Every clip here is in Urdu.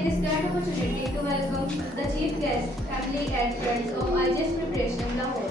take this grand opportunity to welcome the chief guest, family and friends of IGS Preparation, Lahore.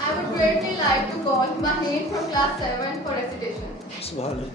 I would greatly like to call Maheen from class 7 for recitation. Subhanallah.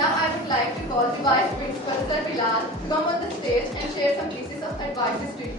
Now I would like to call the Vice Principal Sir Bilal to come on the stage and share some pieces of advice to you.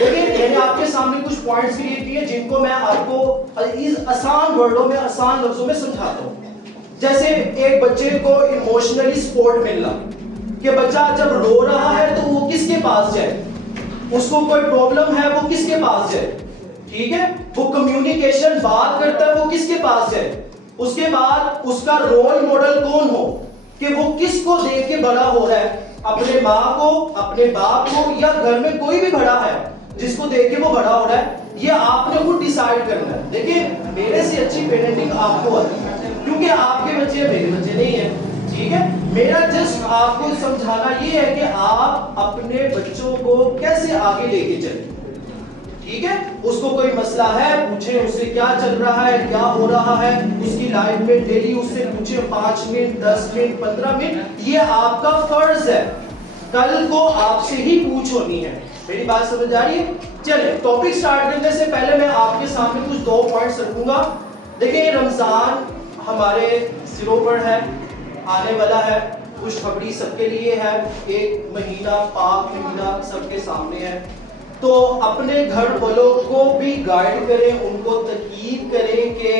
دیکھیں میں نے آپ کے سامنے کچھ پوائنٹس کریٹ کیے جن کو میں آپ کو آسان ورڈوں میں آسان لفظوں میں سمجھاتا ہوں. جیسے ایک بچے کو ایموشنلی سپورٹ ملنا, کہ بچہ جب رو رہا ہے تو وہ کس کے پاس جائے, اس کو کوئی پرابلم ہے وہ کس کے پاس جائے, ٹھیک ہے, وہ کمیونیکیشن بات کرتا ہے وہ کس کے پاس جائے. اس کے بعد اس کا رول ماڈل کون ہو, کہ وہ کس کو دیکھ کے بڑا ہو رہا ہے, اپنے ماں کو, اپنے باپ کو, یا گھر میں کوئی بھی بڑا ہے جس کو دیکھ کے وہ بڑا ہو رہا ہے. یہ آپ نے خود ڈیسائیڈ کرنا ہے. دیکھیں میرے سے اچھی پیرنٹنگ آپ کو آتی ہے, کیونکہ آپ کے بچے میرے بچے نہیں ہیں, ٹھیک ہے. میرا جسٹ آپ کو سمجھانا یہ ہے کہ آپ اپنے بچوں کو کیسے آگے لے کے چلیں, ٹھیک ہے. اس کو کوئی مسئلہ ہے پوچھیں اس سے کیا چل رہا ہے, کیا ہو رہا ہے اس کی لائف میں, ڈیلی اس سے پوچھیں 5 منٹ 10 منٹ 15 منٹ, یہ آپ کا فرض ہے. کل کو آپ سے ہی پوچھ ہونی ہے. میری بات سمجھ آ رہی ہے؟ چلیں ٹاپک سٹارٹ کرنے سے پہلے میں آپ کے سامنے کچھ 2 پوائنٹس رکھوں گا. دیکھیں رمضان ہمارے سروں پر ہے, آنے والا ہے, خوشخبری سب کے لیے ہے, ایک مہینہ پاک مہینہ سب کے سامنے ہے. تو اپنے گھر والوں کو بھی گائیڈ کریں, ان کو تاکید کریں کہ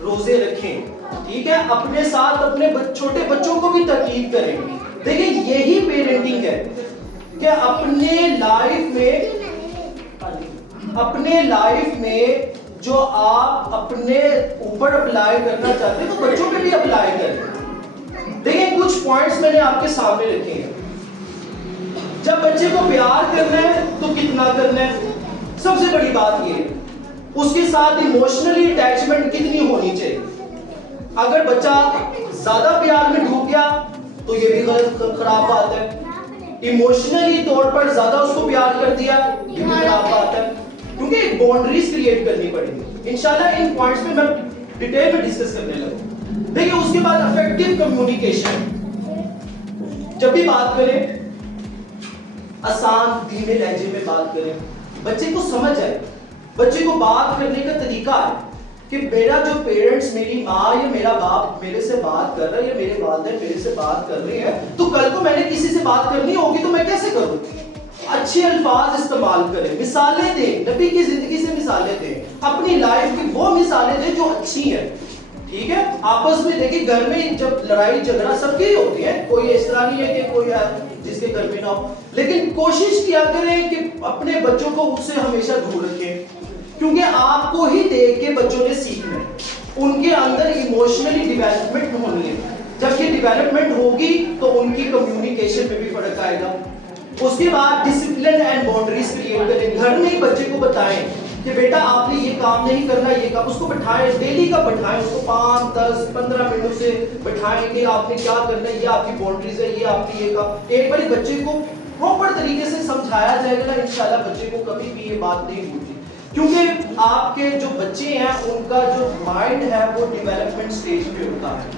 روزے رکھیں, ٹھیک ہے. اپنے ساتھ اپنے چھوٹے بچوں کو بھی تاکید کریں. دیکھیں یہی پیرنٹنگ ہے کہ اپنے لائف میں جو آپ اپنے اوپر اپلائی کرنا چاہتے ہیں تو بچوں پہ بھی اپلائی کریں. دیکھیں کچھ پوائنٹس میں نے آپ کے سامنے رکھے ہیں. جب بچے کو پیار کرنا ہے تو کتنا کرنا ہے, سب سے بڑی بات یہ ہے. اس کے ساتھ ایموشنلی اٹیچمنٹ کتنی ہونی چاہیے. اگر بچہ زیادہ پیار میں ڈوب گیا تو یہ بھی غلط خراب بات ہے. ایموشنلی طور پر زیادہ اس کو پیار کر دیا یہ بھی خراب بات ہے, کیونکہ ایک باؤنڈریز کریٹ کرنی پڑے گی. انشاءاللہ ان پوائنٹس پہ میں ڈیٹیل میں ڈسکس کرنے لگوں. دیکھیں اس کے بعد افیکٹو کمیونیکیشن. جب بھی بات کریں آسان دھیمے لہجے میں بات کریں, بچے کو سمجھ آئے. بچے کو بات کرنے کا طریقہ ہے کہ میرا جو پیرنٹس, میری ماں یا میرا باپ میرے سے بات کر رہا ہے یا میرے والدین میرے سے بات کر رہے ہیں, تو کل کو میں نے کسی سے بات کرنی ہوگی تو میں کیسے کروں. اچھے الفاظ استعمال کریں, مثالیں دیں, نبی کی زندگی سے مثالیں دیں, اپنی لائف کی وہ مثالیں دیں جو اچھی ہیں, ٹھیک ہے. آپس میں دیکھیں گھر میں جب لڑائی جھگڑا سب کی ہوتی ہے, کوئی اس طرح نہیں ہے کہ کوئی جس کے گھر میں نہ ہو, لیکن کوشش کیا کریں کہ اپنے بچوں کو اس سے ہمیشہ دور رکھیں, کیونکہ آپ کو ہی دیکھ کے بچوں نے سیکھنا ہے. ان کے اندر ایموشنلی ڈیولپمنٹ ہونی ہے. جب یہ ڈیولپمنٹ ہوگی تو ان کی کمیونیکیشن میں بھی فرق آئے گا. اس کے بعد ڈسپلن اینڈ باؤنڈریز کریٹ کریں. گھر میں ہی بچے کو بتائیں کہ بیٹا آپ نے یہ کام نہیں کرنا, یہ کام, اس کو بٹھائیں, ڈیلی کا بٹھائیں, اس کو 5 10 15 منٹ سے بٹھائیں کہ آپ نے کیا کرنا ہے, یہ آپ کی باؤنڈریز ہے, یہ آپ کی یہ کام. ایک بار بچے کو پراپر طریقے سے سمجھایا جائے گا نا, انشاءاللہ بچے کو کبھی بھی یہ بات نہیں بھولتی. کیونکہ آپ کے جو بچے ہیں ان کا جو مائنڈ ہے وہ ڈیولپمنٹ سٹیج پہ ہوتا ہے,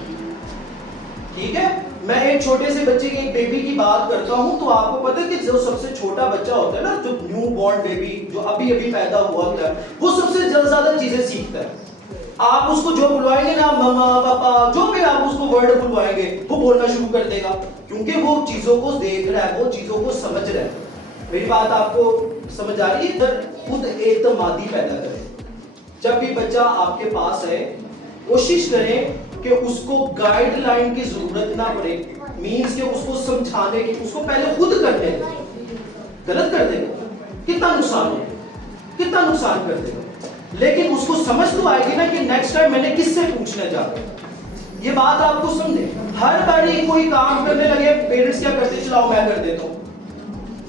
ٹھیک ہے. میں ایک چھوٹے سے بچے کی, ایک بیبی کی بات کرتا ہوں تو آپ کو پتہ ہے کہ جو سب سے چھوٹا بچہ ہوتا ہے نا, جو نیو بورن بیبی جو ابھی پیدا ہوا ہوتا ہے, وہ سب سے زیادہ چیزیں سیکھتا ہے. آپ اس کو جو بلوائیں گے نا, ماما پاپا جو بھی آپ اس کو ورڈ بلوائیں گے وہ بولنا شروع کر دے گا, کیونکہ وہ چیزوں کو دیکھ رہا ہے, وہ چیزوں کو سمجھ رہا ہے. میری بات آپ کو سمجھ آ رہی ہے؟ خود اعتمادی پیدا کریں. جب بھی بچہ آپ کے پاس ہے کوشش کریں کہ اس کو گائیڈ لائن کی ضرورت نہ پڑے, مینز کہ اس کو سمجھانے کی, اس کو پہلے خود کرنے دیں. غلط کر دے گا کتنا نقصان ہے, کتنا نقصان کر دے گا, لیکن اس کو سمجھ تو آئے گی نا کہ نیکسٹ ٹائم میں نے کس سے پوچھنا چاہتا ہوں. یہ بات آپ کو سمجھیں. ہر باری کوئی کام کرنے لگے پیرنٹس کیا کرتے, چلاؤ میں کر دیتا ہوں,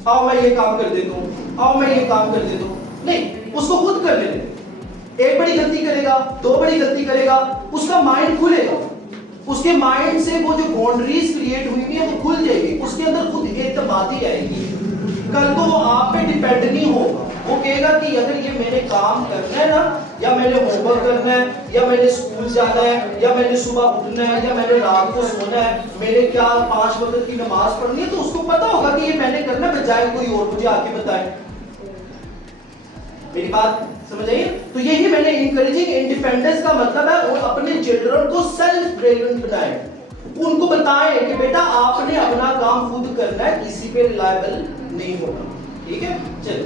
آؤ میں یہ کام کر دیتا ہوں, آؤ میں یہ کام کر دیتا ہوں. نہیں, اس کو خود کر لینے. ایک بڑی غلطی کرے گا, 2 بڑی غلطی کرے گا, اس کا مائنڈ کھلے گا, اس کے مائنڈ سے وہ جو باؤنڈریز کریٹ ہوئی ہیں وہ کھل جائے گی, اس کے اندر خود اعتمادی آئے گی. کل کو وہ آپ پہ ڈیپینڈ نہیں ہوگا, وہ کہے گا کہ اگر یہ میں نے کام کرنا ہے نا, یا میں نے ہوم ورک کرنا ہے, یا میں نے اسکول جانا ہے, یا میں نے صبح اٹھنا ہے, یا میں نے رات کو سونا ہے, میں نے کیا 5 وقت کی نماز پڑھنی ہے, تو اس کو پتا ہوگا کہ یہ میں نے کرنا ہے, بجائے کوئی اور مجھے آ کے بتائے. میری بات سمجھ آئیے؟ تو یہی میں نے انکریجنگ انڈیپینڈنس کا مطلب ہے, اور اپنے چلڈرن کو سیلف ڈریون بنائیں, ان کو بتائیں کہ بیٹا آپ نے اپنا کام خود کرنا ہے, کسی پہ ریلائبل نہیں ہوگا, ٹھیک ہے. چلیے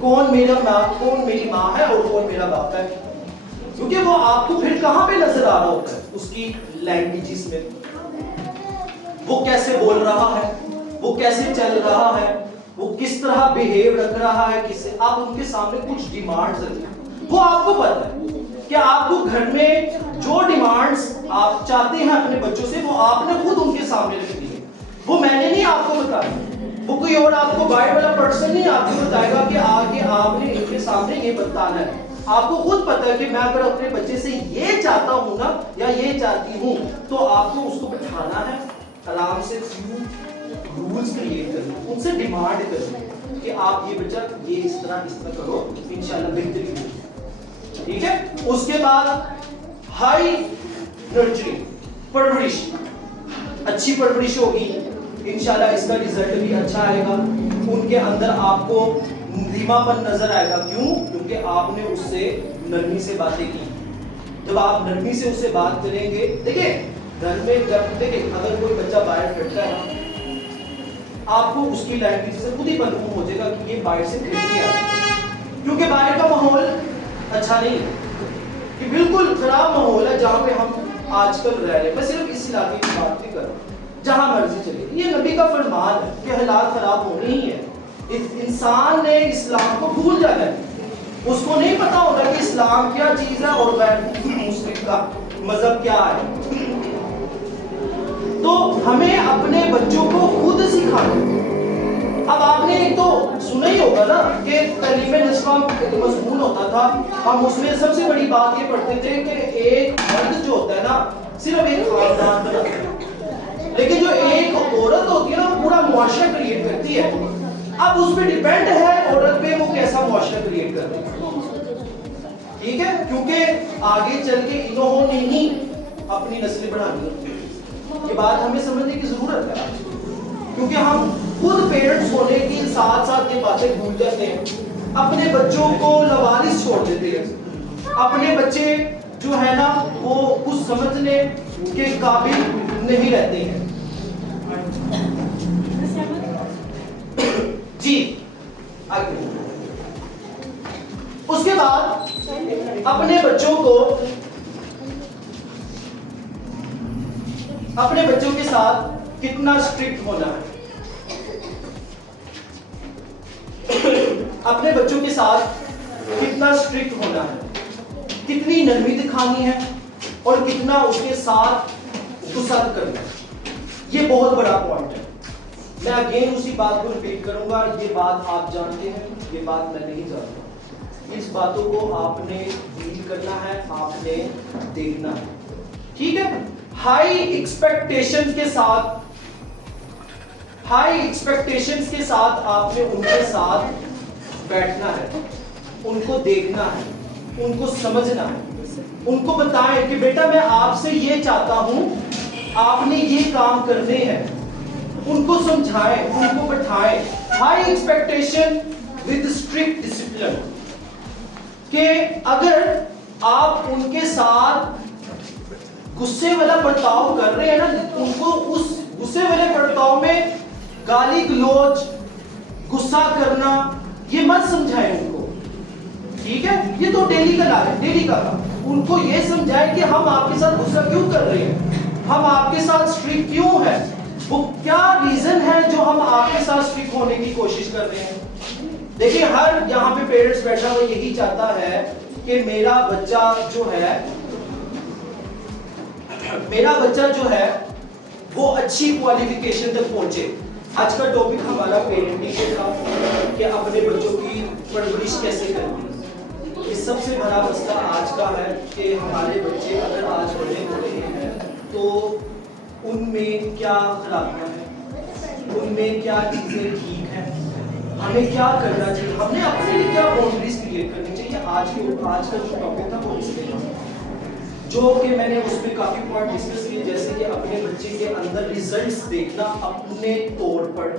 کون میری ماں ہے اور کون میرا باپ ہے، کیونکہ وہ آپ کو پھر کہاں پہ نظر آ رہا ہوتا ہے؟ اس کی لینگویجز میں، وہ کیسے بول رہا ہے، وہ کیسے چل رہا ہے، وہ کس طرح بیہیو رکھ رہا ہے، کس سے آپ ان کے سامنے کچھ ڈیمانڈز رکھیں، وہ آپ کو پتہ ہے کہ آپ کو گھر میں جو ڈیمانڈز آپ چاہتے ہیں اپنے بچوں سے وہ آپ نے خود ان کے سامنے رکھ دی ہے، وہ میں نے نہیں آپ کو بتایا، وہ کوئی اور آپ کو باہر والا پرسن نہیں آپ کو بتائے گا کہ آگے آپ نے ان کے سامنے یہ بتانا ہے، آپ کو خود پتہ ہے کہ میں اگر اپنے بچے سے یہ چاہتا ہوں نا یا یہ چاہتی ہوں تو آپ کو اس کو بٹھانا ہے، آرام سے رولز کریٹ کرنا، ان سے ڈیمانڈ کرنا کہ آپ یہ بچہ یہ اس طرح کرو، انشاءاللہ بہتری ہوگی، ٹھیک ہے؟ اس کے بعد ہائی نرچرنگ، پرورش، اچھی پرورش ہوگی، انشاءاللہ اس کا رزلٹ بھی اچھا آئے گا، ان کے اندر آپ کو دھیما پن نظر آئے گا، کیوں؟ کیونکہ آپ نے اس سے نرمی سے باتیں کی، جب آپ نرمی سے اس سے بات کریں گے، دیکھیں گھر میں جب دیکھیں اگر کوئی بچہ باہر پھرتا ہے آپ کو اس کی لینگویج سے خود ہی معلوم ہو جائے گا کہ یہ باہر سے پھر کے آیا ہے، کیونکہ باہر کا ماحول اچھا نہیں ہے، یہ بالکل خراب ماحول ہے جہاں پہ ہم آج کل رہ رہے ہیں، میں صرف اس علاقے کی بات نہیں کر رہا ہوں، جہاں مرضی چلے، یہ نبی کا فرمان ہے کہ حالات خراب ہونے ہی ہے، انسان نے اسلام کو بھول جانا ہے، اس کو نہیں پتا ہوگا کہ اسلام کیا چیز ہے اور غیر مسلم کا مذہب کیا ہے، تو ہمیں اپنے بچوں کو خود سکھانا۔ اب آپ نے ایک تو سنا ہی ہوگا نا کہ تعلیم نصفہ مضمون ہوتا تھا، ہم اس میں سب سے بڑی بات یہ پڑھتے تھے کہ ایک مرد جو ہوتا ہے نا صرف ایک خاندان بناتا ہے، لیکن جو ایک عورت ہوتی ہے نا وہ پورا معاشرہ کریٹ کرتی ہے، اب اس پہ ڈیپینڈ ہے عورت پہ وہ کیسا معاشرہ کریٹ کرتی ہے، ٹھیک ہے؟ کیونکہ آگے چل کے انہوں نے ہی اپنی نسلیں بڑھانی ہے، یہ بات ہمیں سمجھنے کی ضرورت ہے، کیونکہ ہم خود پیرنٹس ہونے کے ساتھ ساتھ یہ باتیں بھول جاتے ہیں، اپنے بچوں کو لوالس چھوڑ دیتے ہیں، اپنے بچے جو ہے نا وہ کچھ سمجھنے کے قابل نہیں رہتے ہیں۔ جی آگے اس کے بعد اپنے بچوں کے ساتھ کتنا اسٹرکٹ ہونا ہے، اپنے بچوں کے ساتھ کتنا اسٹرکٹ ہونا ہے، کتنی نرمی دکھانی ہے اور کتنا اس کے ساتھ غصہ کرنا ہے، یہ بہت بڑا پوائنٹ ہے۔ میں اگین اسی بات کو ریپیٹ کروں گا، یہ بات آپ جانتے ہیں، یہ بات میں نہیں جانتا، اس باتوں کو آپ نے ڈیل کرنا ہے، آپ نے دیکھنا ہے، ٹھیک ہے؟ ہائی ایکسپیکٹیشن کے ساتھ آپ نے ان کے ساتھ بیٹھنا ہے، ان کو دیکھنا ہے، ان کو سمجھنا ہے، ان کو بتائیں کہ بیٹا میں آپ سے یہ چاہتا ہوں، آپ نے یہ کام کرنے ہیں، ان کو سمجھائیں، ان کو بٹھائیں۔ High expectation with strict discipline, کہ اگر آپ ان کے ساتھ غصے والا برتاؤ کر رہے ہیں نا، ان کو اس غصے والے برتاؤ میں گالی گلوچ، غصہ کرنا یہ مت سمجھائیں ان کو، ٹھیک ہے؟ یہ تو ڈیلی کا کام ہے، ڈیلی کا کام، ان کو یہ سمجھائیں کہ ہم آپ کے ساتھ غصہ کیوں کر رہے ہیں، ہم آپ کے ساتھ اسٹرکٹ کیوں ہے، وہ کیا ریزن ہے جو ہم آپ کے ساتھ اسٹرکٹ ہونے کی کوشش کر رہے ہیں۔ دیکھیں ہر یہاں پہ پیرنٹس بیٹھا ہوا یہی چاہتا ہے کہ میرا بچہ جو ہے وہ اچھی کوالیفیکیشن تک پہنچے۔ آج کا ٹاپک ہمارا پیرنٹنگ کے تھا کہ اپنے بچوں کی پرورش کیسے کرنی۔ یہ سب سے بڑا مسئلہ آج کا ہے کہ ہمارے بچے اگر آج بڑے ہو رہے ہیں تو ان میں کیا خرابیاں ہیں، ان میں کیا چیزیں ٹھیک ہیں، ہمیں کیا کرنا چاہیے، ہم نے اپنے لیے کیا باؤنڈریز کریٹ کرنی چاہیے۔ آج کا جو ٹاپک تھا وہ اس لیے جو کہ میں نے اس میں کافی پوائنٹ ڈسکس کیے، جیسے کہ اپنے بچے کے اندر ریزلٹس دیکھنا اپنے طور پر،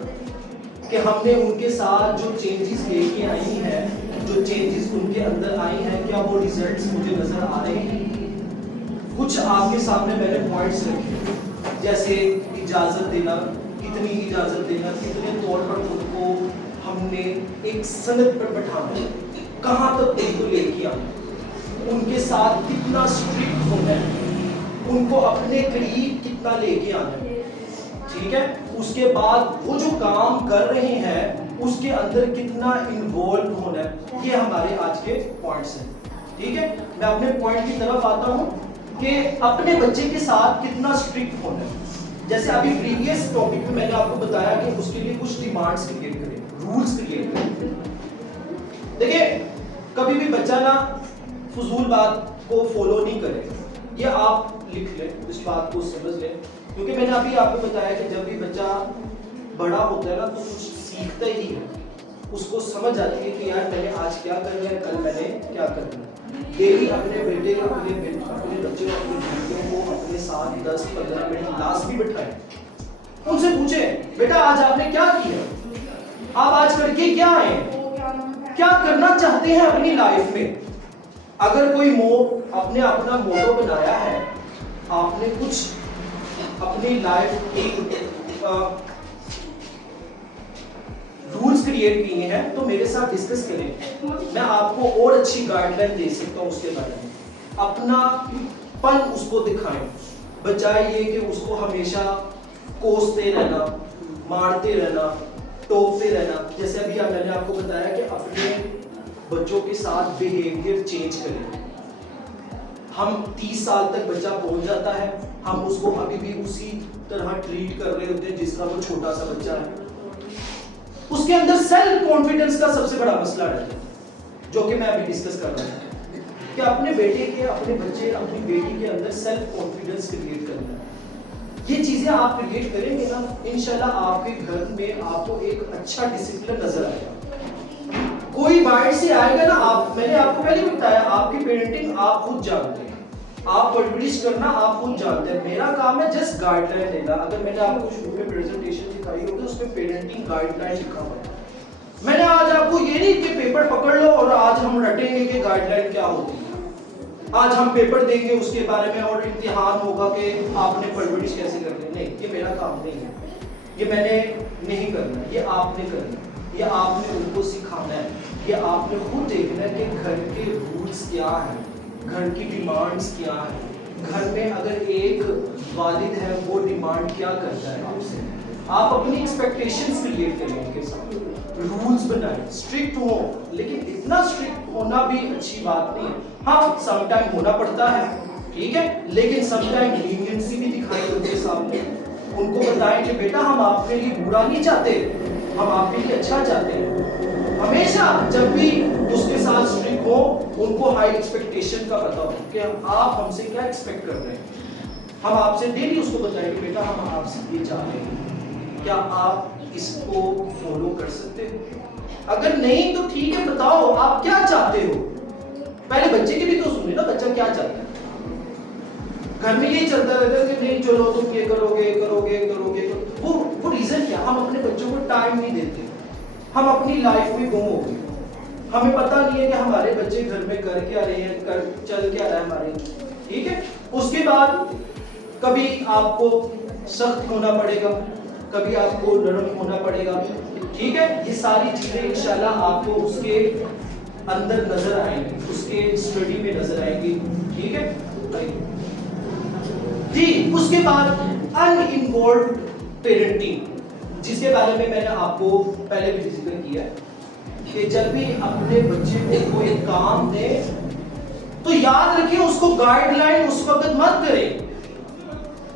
کہ ہم نے ان کے ساتھ جو چینجز لے کے آئی ہیں، جو چینجز ان کے اندر آئی ہیں، کیا وہ ریزلٹس مجھے نظر آ رہے ہیں۔ کچھ آپ کے سامنے میں نے پوائنٹس رکھے، جیسے اجازت دینا، کتنی اجازت دینا، کتنے طور پر خود کو ہم نے ایک سند پر بٹھانا ہے, کہاں تک ان کو لے کے آنا, ان کے ساتھ کتنا اسٹرکٹ ہونا ہے, ان کو اپنے قریب کتنا لے کے آنا ہے, ٹھیک ہے. اس کے بعد وہ جو کام کر رہے ہیں اس کے اندر کتنا انوالو ہونا ہے, یہ ہمارے آج کے پوائنٹس ہیں, ٹھیک ہے. میں اپنے پوائنٹ کی طرف آتا ہوں کہ اپنے بچے کے ساتھ کتنا اسٹرکٹ ہونا ہے. جیسے ابھی پریویس ٹاپک میں نے آپ کو بتایا کہ اس کے لیے کچھ ڈیمانڈس کریٹ کریں, رولز کریٹ کریں. دیکھیں کبھی بھی بچہ نا فضول بات کو فالو نہیں کرے, یہ آپ لکھ لیں, اس بات کو سمجھ لیں, کیونکہ میں نے ابھی آپ کو بتایا کہ جب بھی بچہ بڑا ہوتا ہے نا تو کچھ سیکھتا ہی ہے, اس کو سمجھ آتی ہے کہ یار میں نے آج کیا کرنا ہے, کل میں نے کیا کرنا ہے. ڈیلی اپنے بیٹے اپنے بچے اپنے بیٹیوں کو اپنے ساتھ 10-15 منٹ کلاس بھی بٹھائیں, ان سے پوچھیں بیٹا آج آپ نے کیا کیا, آپ آج کر کے کیا آئے, کیا کرنا چاہتے ہیں اپنی لائف میں. اگر کوئی اپنے اپنا موٹو بنایا ہے, آپ نے کچھ اپنی لائف ایک رولز کریٹ کیے ہیں تو میرے ساتھ ڈسکس کریں, میں آپ کو اور اچھی گائیڈ لائن دے سکتا ہوں اس کے بارے میں. اپنا پن اس کو دکھائیں, بجائے یہ کہ اس کو ہمیشہ کوستے رہنا, مارتے رہنا, ٹوکتے رہنا. جیسے ابھی میں نے آپ کو بتایا کہ اپنے بچوں کے ساتھ بیہیویئر چینج کریں. ہم 30 سال تک بچہ پہنچ جاتا ہے, ہم اس کو ابھی بھی اسی طرح ٹریٹ کر رہے ہوتے ہیں جس طرح وہ چھوٹا سا بچہ ہے. اس کے اندر سیلف کانفیڈنس کا سب سے بڑا مسئلہ رہتا ہے, جو کہ میں ابھی ڈسکس کر رہا ہوں کہ اپنے بیٹے کے, اپنے بچے, اپنی بیٹی کے اندر سیلف کانفیڈنس کریٹ کرنا ہے. یہ چیزیں آپ کریٹ کریں گے نا, انشاءاللہ آپ کے گھر میں آپ کو ایک اچھا ڈسپلن نظر آئے گا. کوئی باہر سے آئے گا نا, میں نے آپ کو پہلے بھی بتایا, آپ کی پیرنٹنگ آپ خود جانتے ہیں, آپ پرورش کرنا آپ خود جانتے ہیں. میرا کام ہے جسٹ گائیڈ لائن دینا. اگر میں نے آپ کو شروع میں پریزنٹیشن دکھائی ہوگی اس میں پیرنٹنگ گائیڈ لائن لکھا ہوا ہے. میں نے آج آپ کو یہ نہیں کہ پیپر پکڑ لو اور آج ہم رٹیں گے کہ گائیڈ لائن کیا ہوتی ہے, آج ہم پیپر دیں گے اس کے بارے میں اور امتحان ہوگا کہ آپ نے پرورش کیسے کرنی ہے. نہیں, یہ میرا کام نہیں ہے, یہ میں نے نہیں کرنا, یہ آپ نے کرنا, یہ آپ نے ان کو سکھانا ہے, یہ آپ نے خود دیکھنا ہے کہ گھر کے رولز کیا ہیں, گھر کی ڈیمانڈز کیا ہیں. گھر میں اگر ایک والد ہے وہ ڈیمانڈ کیا کرتا ہے آپ سے, آپ اپنی ایکسپیکٹیشنز کریٹ کریں ان کے ساتھ, رولز بنائیں, اسٹرکٹ ہوں, لیکن اتنا اسٹرکٹ ہونا بھی اچھی بات نہیں ہے. ہاں سم ٹائم ہونا پڑتا ہے, ٹھیک ہے, لیکن سم ٹائم لینینسی بھی دکھائیں ان کے سامنے, ان کو بتائیں کہ بیٹا ہم آپ کے لیے برا نہیں چاہتے, ہم آپ کے لیے اچھا چاہتے ہیں. ہمیشہ جب بھی اس کے ساتھ اسٹرکٹ ہو, ان کو ہائی ایکسپیکٹیشن کا پتا ہو کہ آپ ہم سے کیا ایکسپیکٹ کر رہے ہیں. ہم آپ سے ڈیلی اس کو بتائیں کہ بیٹا ہم آپ سے یہ چاہ رہے ہیں, کیا آپ اس کو فالو کر سکتے ہو, اگر نہیں تو ٹھیک ہے بتاؤ آپ کیا چاہتے ہو. پہلے بچے کی بھی تو سنیں نا, بچہ کیا چاہتا ہے. گھر میں یہ چلتا رہتا ہے کہ نہیں چلو تم یہ کرو گے کرو گے کرو گے, وہ ریزن کیا, ہم اپنے بچوں کو ٹائم نہیں دیتے, ہم اپنی لائف میں گم ہو گئے, ہمیں پتہ نہیں ہے کہ ہمارے بچے گھر میں کر کیا رہے ہیں, چل کیا رہا ہے ہمارے, ٹھیک ہے. اس کے بعد کبھی آپ کو سخت ہونا پڑے گا, کبھی آپ کو نرم ہونا پڑے گا, ٹھیک ہے. یہ ساری چیزیں انشاءاللہ آپ کو اس کے اندر نظر آئیں گی, اس کے اسٹڈی میں نظر آئیں گی, ٹھیک ہے جی. اس کے بعد ان انوالوڈ پیرنٹنگ, جس کے بارے میں نے آپ کو پہلے بھی ذکر کیا کہ جب بھی اپنے بچے کو کوئی کام دے تو یاد رکھیں اس کو گائیڈ لائن اس وقت مت کریں,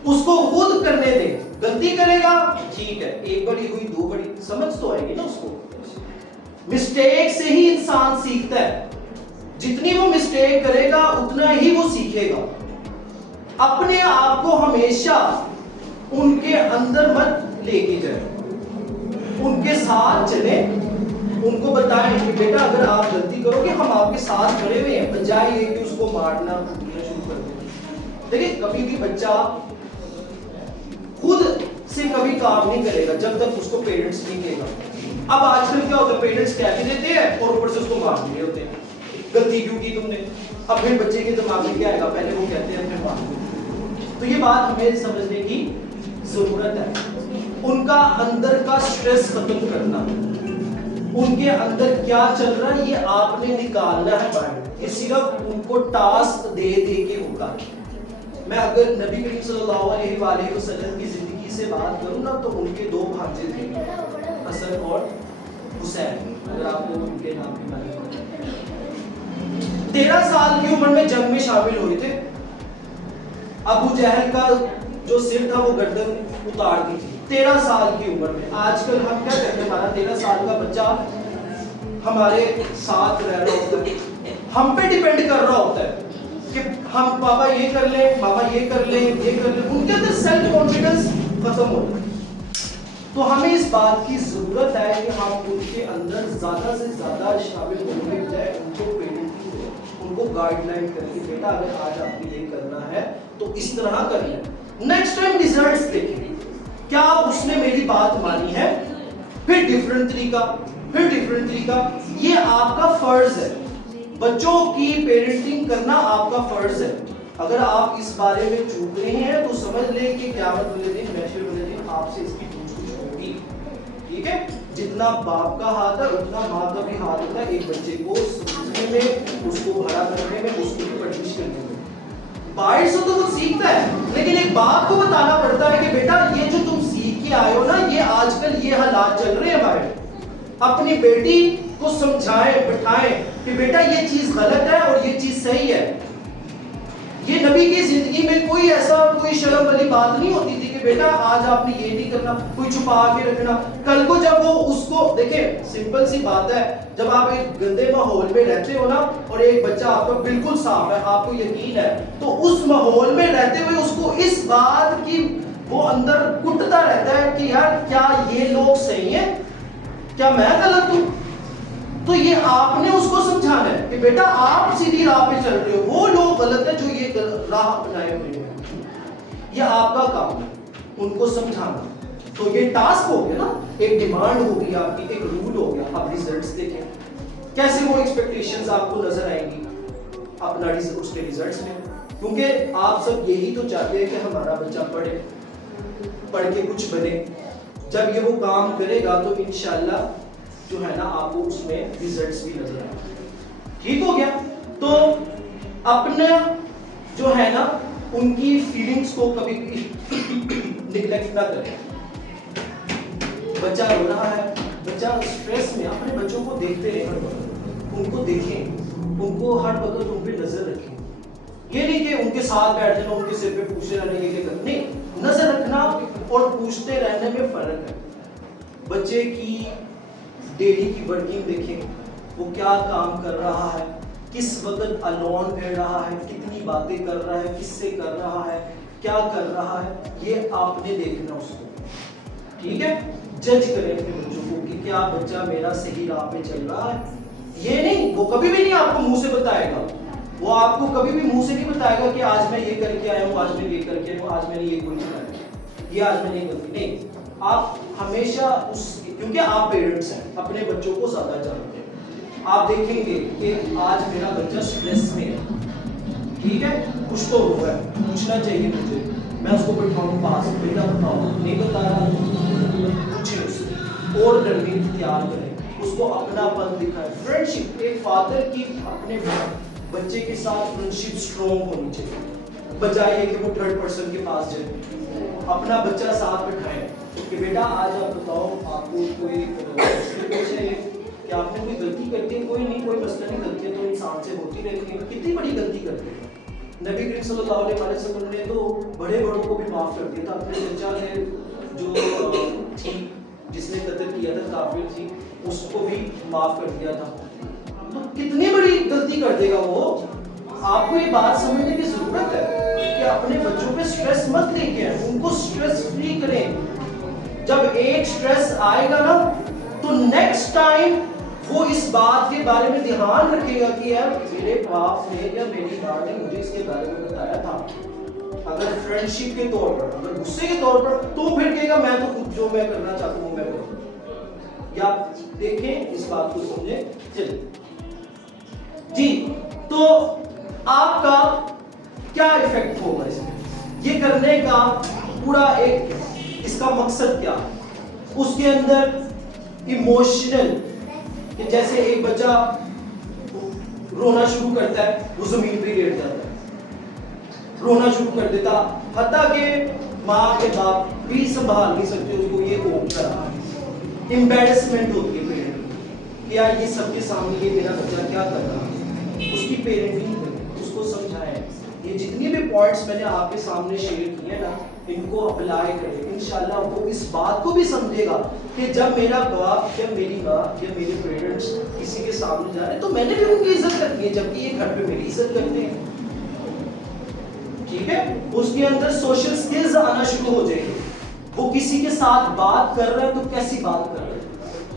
اس کو خود کرنے دیں. غلطی کرے گا ٹھیک ہے, ایک بڑی ہوئی دو بڑی, سمجھ تو آئے گی نا اس کو. مسٹیک سے ہی انسان سیکھتا ہے, جتنی وہ مسٹیک کرے گا اتنا ہی وہ سیکھے گا. اپنے آپ کو ہمیشہ ان کے اندر مت لے کے جائیں, ان کے ساتھ چلیں, ان کو بتائیں کہ بیٹا اگر آپ غلطی کرو گے ہم آپ کے ساتھ کھڑے ہوئے ہیں, بجائے یہ کہ اس کو مارنا شروع کر دیں. دیکھیں کبھی بھی بچہ خود سے کبھی کام نہیں کرے گا جب تک اس کو پیرنٹس نہیں کہے گا. اب آج کل کیا ہوتا ہے, پیرنٹس کہہ کے دیتے ہیں اور اوپر سے اس کو مار رہے ہوتے ہیں, غلطی کیوں کی تم نے. اب پھر بچے کے دماغ میں کیا آئے گا, پہلے وہ کہتے ہیں اپنے ماں کو. تو یہ بات ہمیں سمجھنے کی ضرورت ہے. ان کا اندر کا سٹریس ختم کرنا, ان کے اندر کیا چل رہا ہے یہ آپ نے نکالنا ہے باہر. یہ صرف ان کو ٹاسک دے کے ہوگا. میں اگر نبی کریم صلی اللہ علیہ وآلہ وسلم کی زندگی سے بات کروں نا تو ان کے 2 بھانجے تھے, حسن اور حسین. اگر آپ کو ان کے نام بھی معلوم ہو. 13 سال کی عمر میں جنگ میں شامل ہوئے تھے. ابو جہل کا جو سر تھا وہ گردن اتار دی تھی 13 سال کی عمر میں. آج کل ہم کیا کرتے ہیں, ہمارا 13 سال کا بچہ ہمارے ساتھ رہ رہا ہوتا ہے, ہم پہ ڈیپینڈ کر رہا ہوتا ہے کہ ہم پاپا یہ کر لیں, ماما یہ کر لیں, یہ کر لیں. ان کے اندر سیلف کانفیڈنس ختم ہوتا ہے. تو ہمیں اس بات کی ضرورت ہے کہ ہم ان کے اندر زیادہ سے زیادہ شامل ہونے کے بجائے ان کو پیرنٹنگ دیں, ان کو گائیڈ لائن کریں کہ بیٹا اگر آج آپ کو یہ کرنا ہے تو اس طرح کر لیں. نیکسٹ ٹائم ریزلٹس دیکھیں, کیا اس نے میری بات مانی ہے. پھر ڈیفرنٹ طریقہ. یہ آپ کا فرض ہے, بچوں کی پیرنٹنگ کرنا آپ کا فرض ہے. اگر آپ اس بارے میں چوک رہے ہیں تو سمجھ لیں کہ قیامت والے دن, محشر والے دن آپ سے اس کی پوچھ ہوگی. ٹھیک ہے, جتنا باپ کا ہاتھ ہے اتنا ماں کا بھی ہاتھ ہوتا ہے ایک بچے کو سمجھنے میں, اس کو بڑا کرنے میں, اس کی پرورش کرنے میں. باہر سے تو وہ سیکھتا ہے, لیکن ایک باپ کو بتانا پڑتا ہے کہ بیٹا یہ جو تم سیکھ کے آئے ہو نا, یہ آج کل یہ حالات چل رہے ہیں باہر. اپنی بیٹی کو سمجھائیں, بٹھائیں کہ بیٹا یہ چیز غلط ہے اور یہ چیز صحیح ہے. یہ نبی کی زندگی میں کوئی ایسا کوئی شرم والی بات نہیں ہوتی تھی کہ بیٹا آج آپ نے یہ نہیں کرنا, کوئی چھپا کے رکھنا. کل کو جب وہ اس کو دیکھیں, سمپل سی بات ہے, جب آپ ایک گندے ماحول میں رہتے ہو نا اور ایک بچہ آپ کا بالکل صاف ہے, آپ کو یقین ہے, تو اس ماحول میں رہتے ہوئے اس کو اس بات کی وہ اندر کٹتا رہتا ہے کہ یار کیا یہ لوگ صحیح ہیں, کیا میں غلط ہوں. تو یہ آپ نے اس کو سمجھانا ہے کہ بیٹا آپ سیدھی راہ پہ چل رہے ہو, وہ لوگ غلط ہیں جو یہ راہ اپنائے ہوئے ہیں. یہ آپ کا کام ہے ان کو سمجھانا. تو یہ ٹاسک ہو گیا نا, ایک ڈیمانڈ ہوگی آپ کی, ایک رول ہو گیا. اب ریزلٹس دیکھیں کیسے وہ ایکسپیکٹیشنز آپ کو نظر آئیں گی اپنا اس کے ریزلٹس میں. کیونکہ آپ سب یہی تو چاہتے ہیں کہ ہمارا بچہ پڑھے, پڑھ کے کچھ بنے. جب یہ وہ کام کرے گا تو انشاءاللہ جو ہے نا آپ کو اس میں ریزلٹس بھی نظر آئیں گے. ٹھیک ہو گیا. تو اپنا جو ہے نا ان کی فیلنگز کو کبھی بھی نیگلیکٹ نہ کریں. بچہ رو رہا ہے, بچہ اسٹریس میں, اپنے بچوں کو دیکھتے رہیں, ہر وقت ان کو دیکھیں, ان کو ہر وقت ان پہ نظر رکھیں. یہ نہیں کہ ان کے ساتھ بیٹھ جانا, ان کے سر پہ پوچھتے رہنے کے لیے نہیں, نظر رکھنا اور پوچھتے رہنے میں فرق ہے. بچے کی ڈیلی کی ورکنگ دیکھیں, وہ کیا کام کر رہا ہے, کس وقت الون پھیر رہا ہے, کتنی باتیں کر رہا ہے, کس سے کر رہا ہے, کیا کر رہا ہے, یہ آپ نے دیکھنا اس کو. ٹھیک ہے, جج کریں اپنے بچوں کو کہ کیا بچہ میرا صحیح راہ پہ چل رہا ہے. یہ نہیں, وہ کبھی بھی نہیں آپ کو منہ سے بتائے گا, وہ آپ کو کبھی بھی منہ سے نہیں بتائے گا کہ آج میں یہ کر کے آیا ہوں, آج میں یہ کر کے آیا ہوں, آج میں نے یہ گول چلایا, یہ آج میں نے غلطی نہیں. آپ ہمیشہ اس, کیونکہ آپ پیرنٹس ہیں, اپنے بچوں کو زیادہ جانتے ہیں. آپ دیکھیں گے کہ آج میرا بچہ اسٹریس میں ہے, ٹھیک ہے, کچھ تو ہوا ہے, پوچھنا چاہیے مجھے, میں اس کو بٹھاؤں پاس, بیٹا بتاؤ, نہیں بتا رہا, پوچھیں اس سے, اور نرمی اختیار کریں, اس کو اپنا پن دکھائیں. فرینڈشپ, ایک فادر کی اپنے بچے کے ساتھ فرینڈشپ اسٹرانگ ہونی چاہیے, بجائے کہ وہ تھرڈ پرسن کے پاس جائے. اپنا بچہ ساتھ بٹھائیں کہ بیٹا آج آپ بتاؤ, آپ کو کوئی مشکل پیش ہے کہ آپ نے کوئی غلطی کرتی ہے, کوئی نہیں, کوئی مسئلہ نہیں, غلطیاں تو انسان سے ہوتی رہتی ہیں, کتنی بڑی غلطی کرتے ہیں. نبی کریم صلی اللہ علیہ وسلم نے تو بڑے بڑوں کو بھی معاف کر دیا تھا. اپنے چچا نے جو تھی جس نے قتل کیا تھا, کافر تھی, اس کو بھی معاف کر دیا تھا. تو کتنی بڑی غلطی کر دے گا وہ. آپ کو یہ بات سمجھنے کی ضرورت ہے کہ اپنے بچوں پہ سٹریس مت لے کے آئیں, ان کو سٹریس فری کریں. جب ایک سٹریس آئے گا نا تو نیکسٹ ٹائم وہ اس بات کے بارے میں دھیان رکھے گا کہ یار میرے باپ نے یا میری ماں نے مجھے اس کے بارے میں بتایا تھا. اگر فرینڈشپ کے طور پر, اگر غصے کے طور پر, تو پھر کہے گا میں تو خود جو میں کرنا چاہتا ہوں میں کروں. یا دیکھیں اس بات کو سمجھیں. چلیے جی, تو آپ کا کیا ایفیکٹ ہوگا اس میں, یہ کرنے کا پورا ایک اس کا مقصد کیا ہے. اس کے اندر ایموشنل کہ جیسے ایک بچہ رونا شروع کرتا ہے وہ زمین پہ لیٹ جاتا ہے, رونا شروع کر دیتا, حتیٰ کہ ماں کے باپ بھی سنبھال نہیں سکتے اس کو, یہ ہو رہا ہے, امبیرسمنٹ ہوتی ہے پیرنٹ کہ یار یہ سب کے سامنے یہ میرا بچہ کیا کر رہا ہے. اس کی پیرنٹنگ کریں, اس کو سمجھائیں. یہ جتنی بھی پوائنٹس میں نے آپ کے سامنے شیئر کیے نا, ان کو اپلائی کریں, انشاءاللہ وہ اس بات کو بھی سمجھے گا کہ جب میرا باپ یا میری ماں یا میرے پیرنٹس کسی کے سامنے جا رہے ہیں تو میں نے بھی ان کی عزت کرنی ہے, جبکہ یہ گھر پہ میری عزت کرتے ہیں. ٹھیک ہے, اس کے اندر سوشل سکلز آنا شروع ہو جائیں گے. وہ کسی کے ساتھ بات کر رہا ہے تو کیسی بات کر رہا ہے,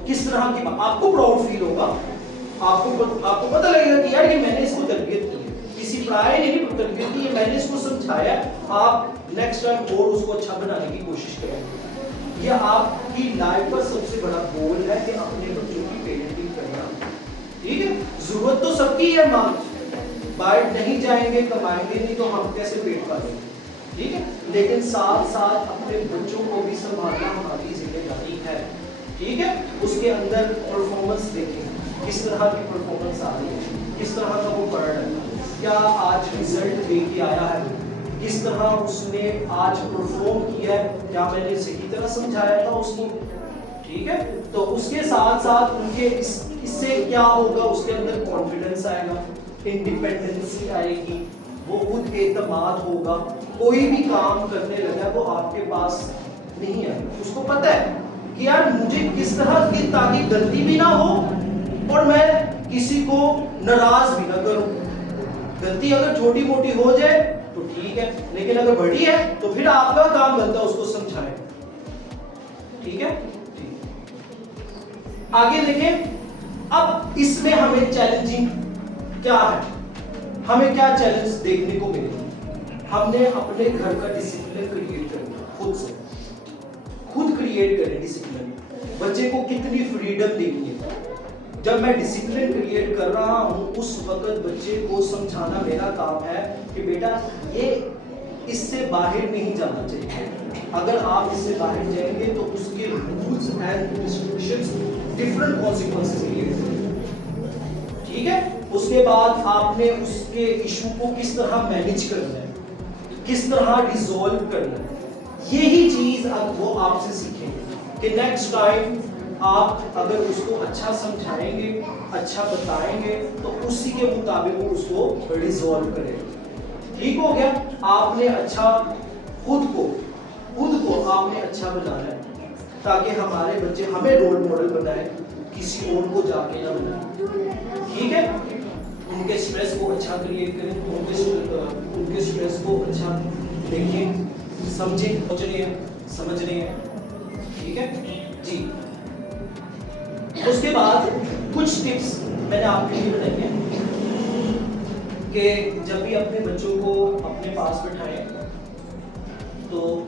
کس طرح کی بات, آپ کو پراؤڈ فیل ہوگا, آپ کو پتہ لگے گا کہ یار یہ میں نے اس کو تربیت کی ہے, کسی پرائے نے نہیں تربیت کی ہے, میں نے اس کو سمجھایا. آپ نیکسٹ ٹائم اور اس کو اچھا بنانے کی کوشش کریں. یہ آپ کی لائف کا سب سے بڑا گول ہے کہ اپنے بچوں کی پیرنٹنگ کرنا. ٹھیک ہے, ضرورت تو سب کی ہے, ماں باہر نہیں جائیں گے, کمائیں گے نہیں تو ہم کیسے پیٹ پالیں گے. ٹھیک ہے, لیکن ساتھ ساتھ اپنے بچوں کو بھی سنبھالنا ہماری ذمہ داری ہے. ٹھیک ہے, اس کے اندر پرفارمنس دیکھیں, کس طرح کی پرفارمنس آ رہی ہے, کس طرح کا وہ پڑھ رہا ہے, کیا آج رزلٹ دے کے آیا ہے, کس طرح اس نے آج پرفارم کیا ہے, کیا میں نے صحیح طرح سمجھایا تھا اس کو. ٹھیک ہے, تو اس کے ساتھ ساتھ ان کے اس سے کیا ہوگا, اس کے اندر کانفیڈنس آئے گا, انڈیپینڈنسی آئے گی, وہ خود اعتماد ہوگا, کوئی بھی کام کرنے لگا وہ آپ کے پاس نہیں ہے, اس کو پتہ ہے کہ یار مجھے کس طرح کی, تاکہ غلطی بھی نہ ہو اور میں کسی کو ناراض بھی نہ کروں. غلطی اگر چھوٹی موٹی ہو جائے تو ٹھیک ہے, لیکن اگر بڑی ہے تو پھر آپ کا کام بنتا ہے اس کو سمجھائیں. ٹھیک ہے, آگے دیکھیں. اب اس میں ہمیں چیلنجنگ کیا ہے, ہمیں کیا چیلنج دیکھنے کو ملے. ہم نے اپنے گھر کا ڈسپلن کریٹ کرنا, خود سے خود کریٹ کریں ڈسپلن. بچے کو کتنی فریڈم دینی ہے. جب میں ڈسپلن کریٹ کر رہا ہوں اس وقت بچے کو سمجھانا میرا کام ہے کہ بیٹا یہ اس سے باہر نہیں جانا چاہیے. اگر آپ اس سے باہر جائیں گے تو اس کے rules and restrictions different consequences create کریں گے. ٹھیک ہے, اس کے بعد آپ نے اس کے ایشو کو کس طرح مینیج کرنا ہے, کس طرح ریزولو کرنا ہے. یہی چیز اب وہ آپ سے سیکھیں گے کہ نیکسٹ ٹائم آپ اگر اس کو اچھا سمجھائیں گے, اچھا بتائیں گے تو اسی کے مطابق وہ اس کو ریزولو کرے. ٹھیک ہو گیا, آپ نے اچھا خود کو آپ نے اچھا بنانا ہے تاکہ ہمارے بچے ہمیں رول ماڈل بنائے, کسی اور کو جا کے نہ بنائے. ٹھیک ہے, ان کے سٹریس کو اچھا کریٹ کریں, ان کے سٹریس کو اچھا دیکھیں, سمجھیں, سمجھ رہے ہیں. ٹھیک ہے جی. اس کے بعد کچھ ٹپس میں نے آپ کے لیے بتائی ہیں کہ جب بھی اپنے بچوں کو اپنے پاس بٹھائیں تو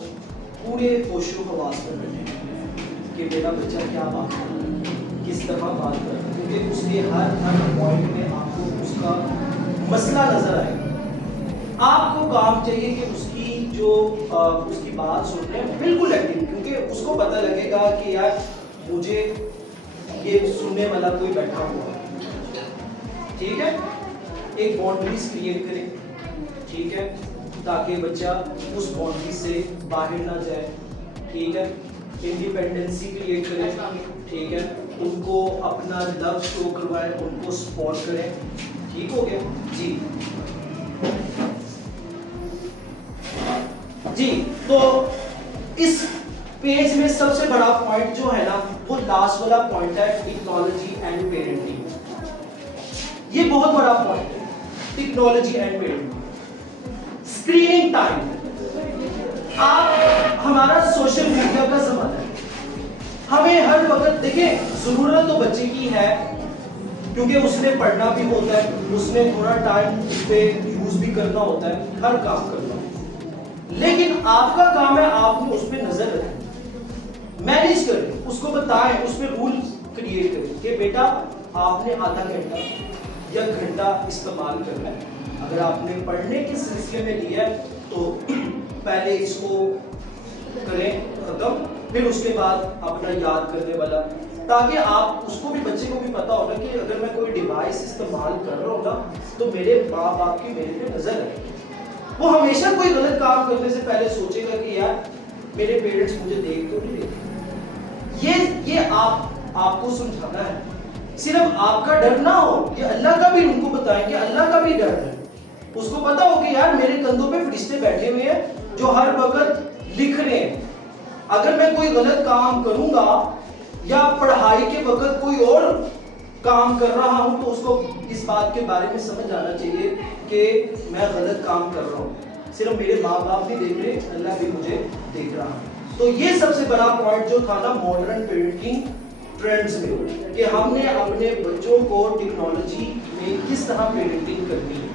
پورے ہوش و حواس میں بیٹھیں کہ میرا بچہ کیا بات کر رہا ہے, کس طرح بات کر رہا ہے, کیونکہ اس کے ہر پوائنٹ میں آپ کو اس کا مسئلہ نظر آئے گا. آپ کو کام چاہیے کہ اس کی جو اس کی بات سن رہے ہیں بالکل ایکٹنگ, کیونکہ اس کو پتہ لگے گا کہ یار مجھے یہ سننے والا کوئی بیٹھا ہوا ہے. ٹھیک ہے, ایک باؤنڈریز کریٹ کریں. ٹھیک ہے, تاکہ بچہ اس باؤنڈری سے باہر نہ جائے. ٹھیک ہے, انڈیپینڈنسی کریٹ کریں. ٹھیک ہے, ان کو اپنا لو شو کروائیں, ان کو سپورٹ کریں. ٹھیک ہو گیا جی. جی تو اس پیج میں سب سے بڑا پوائنٹ جو ہے نا وہ لاسٹ والا پوائنٹ ہے, ٹیکنالوجی اینڈ پیرنٹنگ. یہ بہت بڑا پوائنٹ ہے, technology and parenting. Screening time. آپ ہمارا سوشل میڈیا کا زمانہ ہے, ہمیں ہر وقت دیکھیں ضرورت تو بچے کی ہے کیونکہ اس نے پڑھنا بھی ہوتا ہے, اس نے تھوڑا ٹائم اس پہ یوز بھی کرنا ہوتا ہے, ہر کام کرنا ہوتا ہے. لیکن آپ کا کام ہے آپ نے اس پہ نظر رکھیں, مینیج کریں, اس کو بتائیں, اس پہ رول کریٹ کریں کہ بیٹا آپ نے آدھا گھنٹہ یا گھنٹہ استعمال کرنا ہے. اگر آپ نے پڑھنے کے سلسلے میں لیا ہے تو پہلے اس کو کریں ختم, پھر اس کے بعد اپنا یاد کرنے والا, تاکہ آپ اس کو بھی, بچے کو بھی پتا ہوگا کہ اگر میں کوئی ڈیوائس استعمال کر رہا ہوں نا تو میرے ماں باپ کی میرے پہ نظر ہے. وہ ہمیشہ کوئی غلط کام کرنے سے پہلے سوچے گا کہ یار میرے پیرنٹس مجھے دیکھ تو نہیں رہے. یہ آپ کو سمجھانا ہے. صرف آپ کا ڈر نہ ہو, یہ اللہ کا بھی ان کو بتائیں کہ اللہ کا بھی ڈر ہے. اس کو پتا ہو کہ یار میرے کندھوں پہ فرشتے بیٹھے ہوئے ہیں جو ہر وقت لکھ رہے ہیں. اگر میں کوئی غلط کام کروں گا یا پڑھائی کے وقت کوئی اور کام کر رہا ہوں تو اس کو اس بات کے بارے میں سمجھ آنا چاہیے کہ میں غلط کام کر رہا ہوں. صرف میرے ماں باپ نہیں دیکھ رہے, اللہ بھی مجھے دیکھ رہا ہے. تو یہ سب سے بڑا پوائنٹ جو تھا نا ماڈرن پیرنٹنگ ٹرینڈز میں, کہ ہم نے اپنے بچوں کو ٹیکنالوجی میں کس طرح پیرنٹنگ کرنی ہے,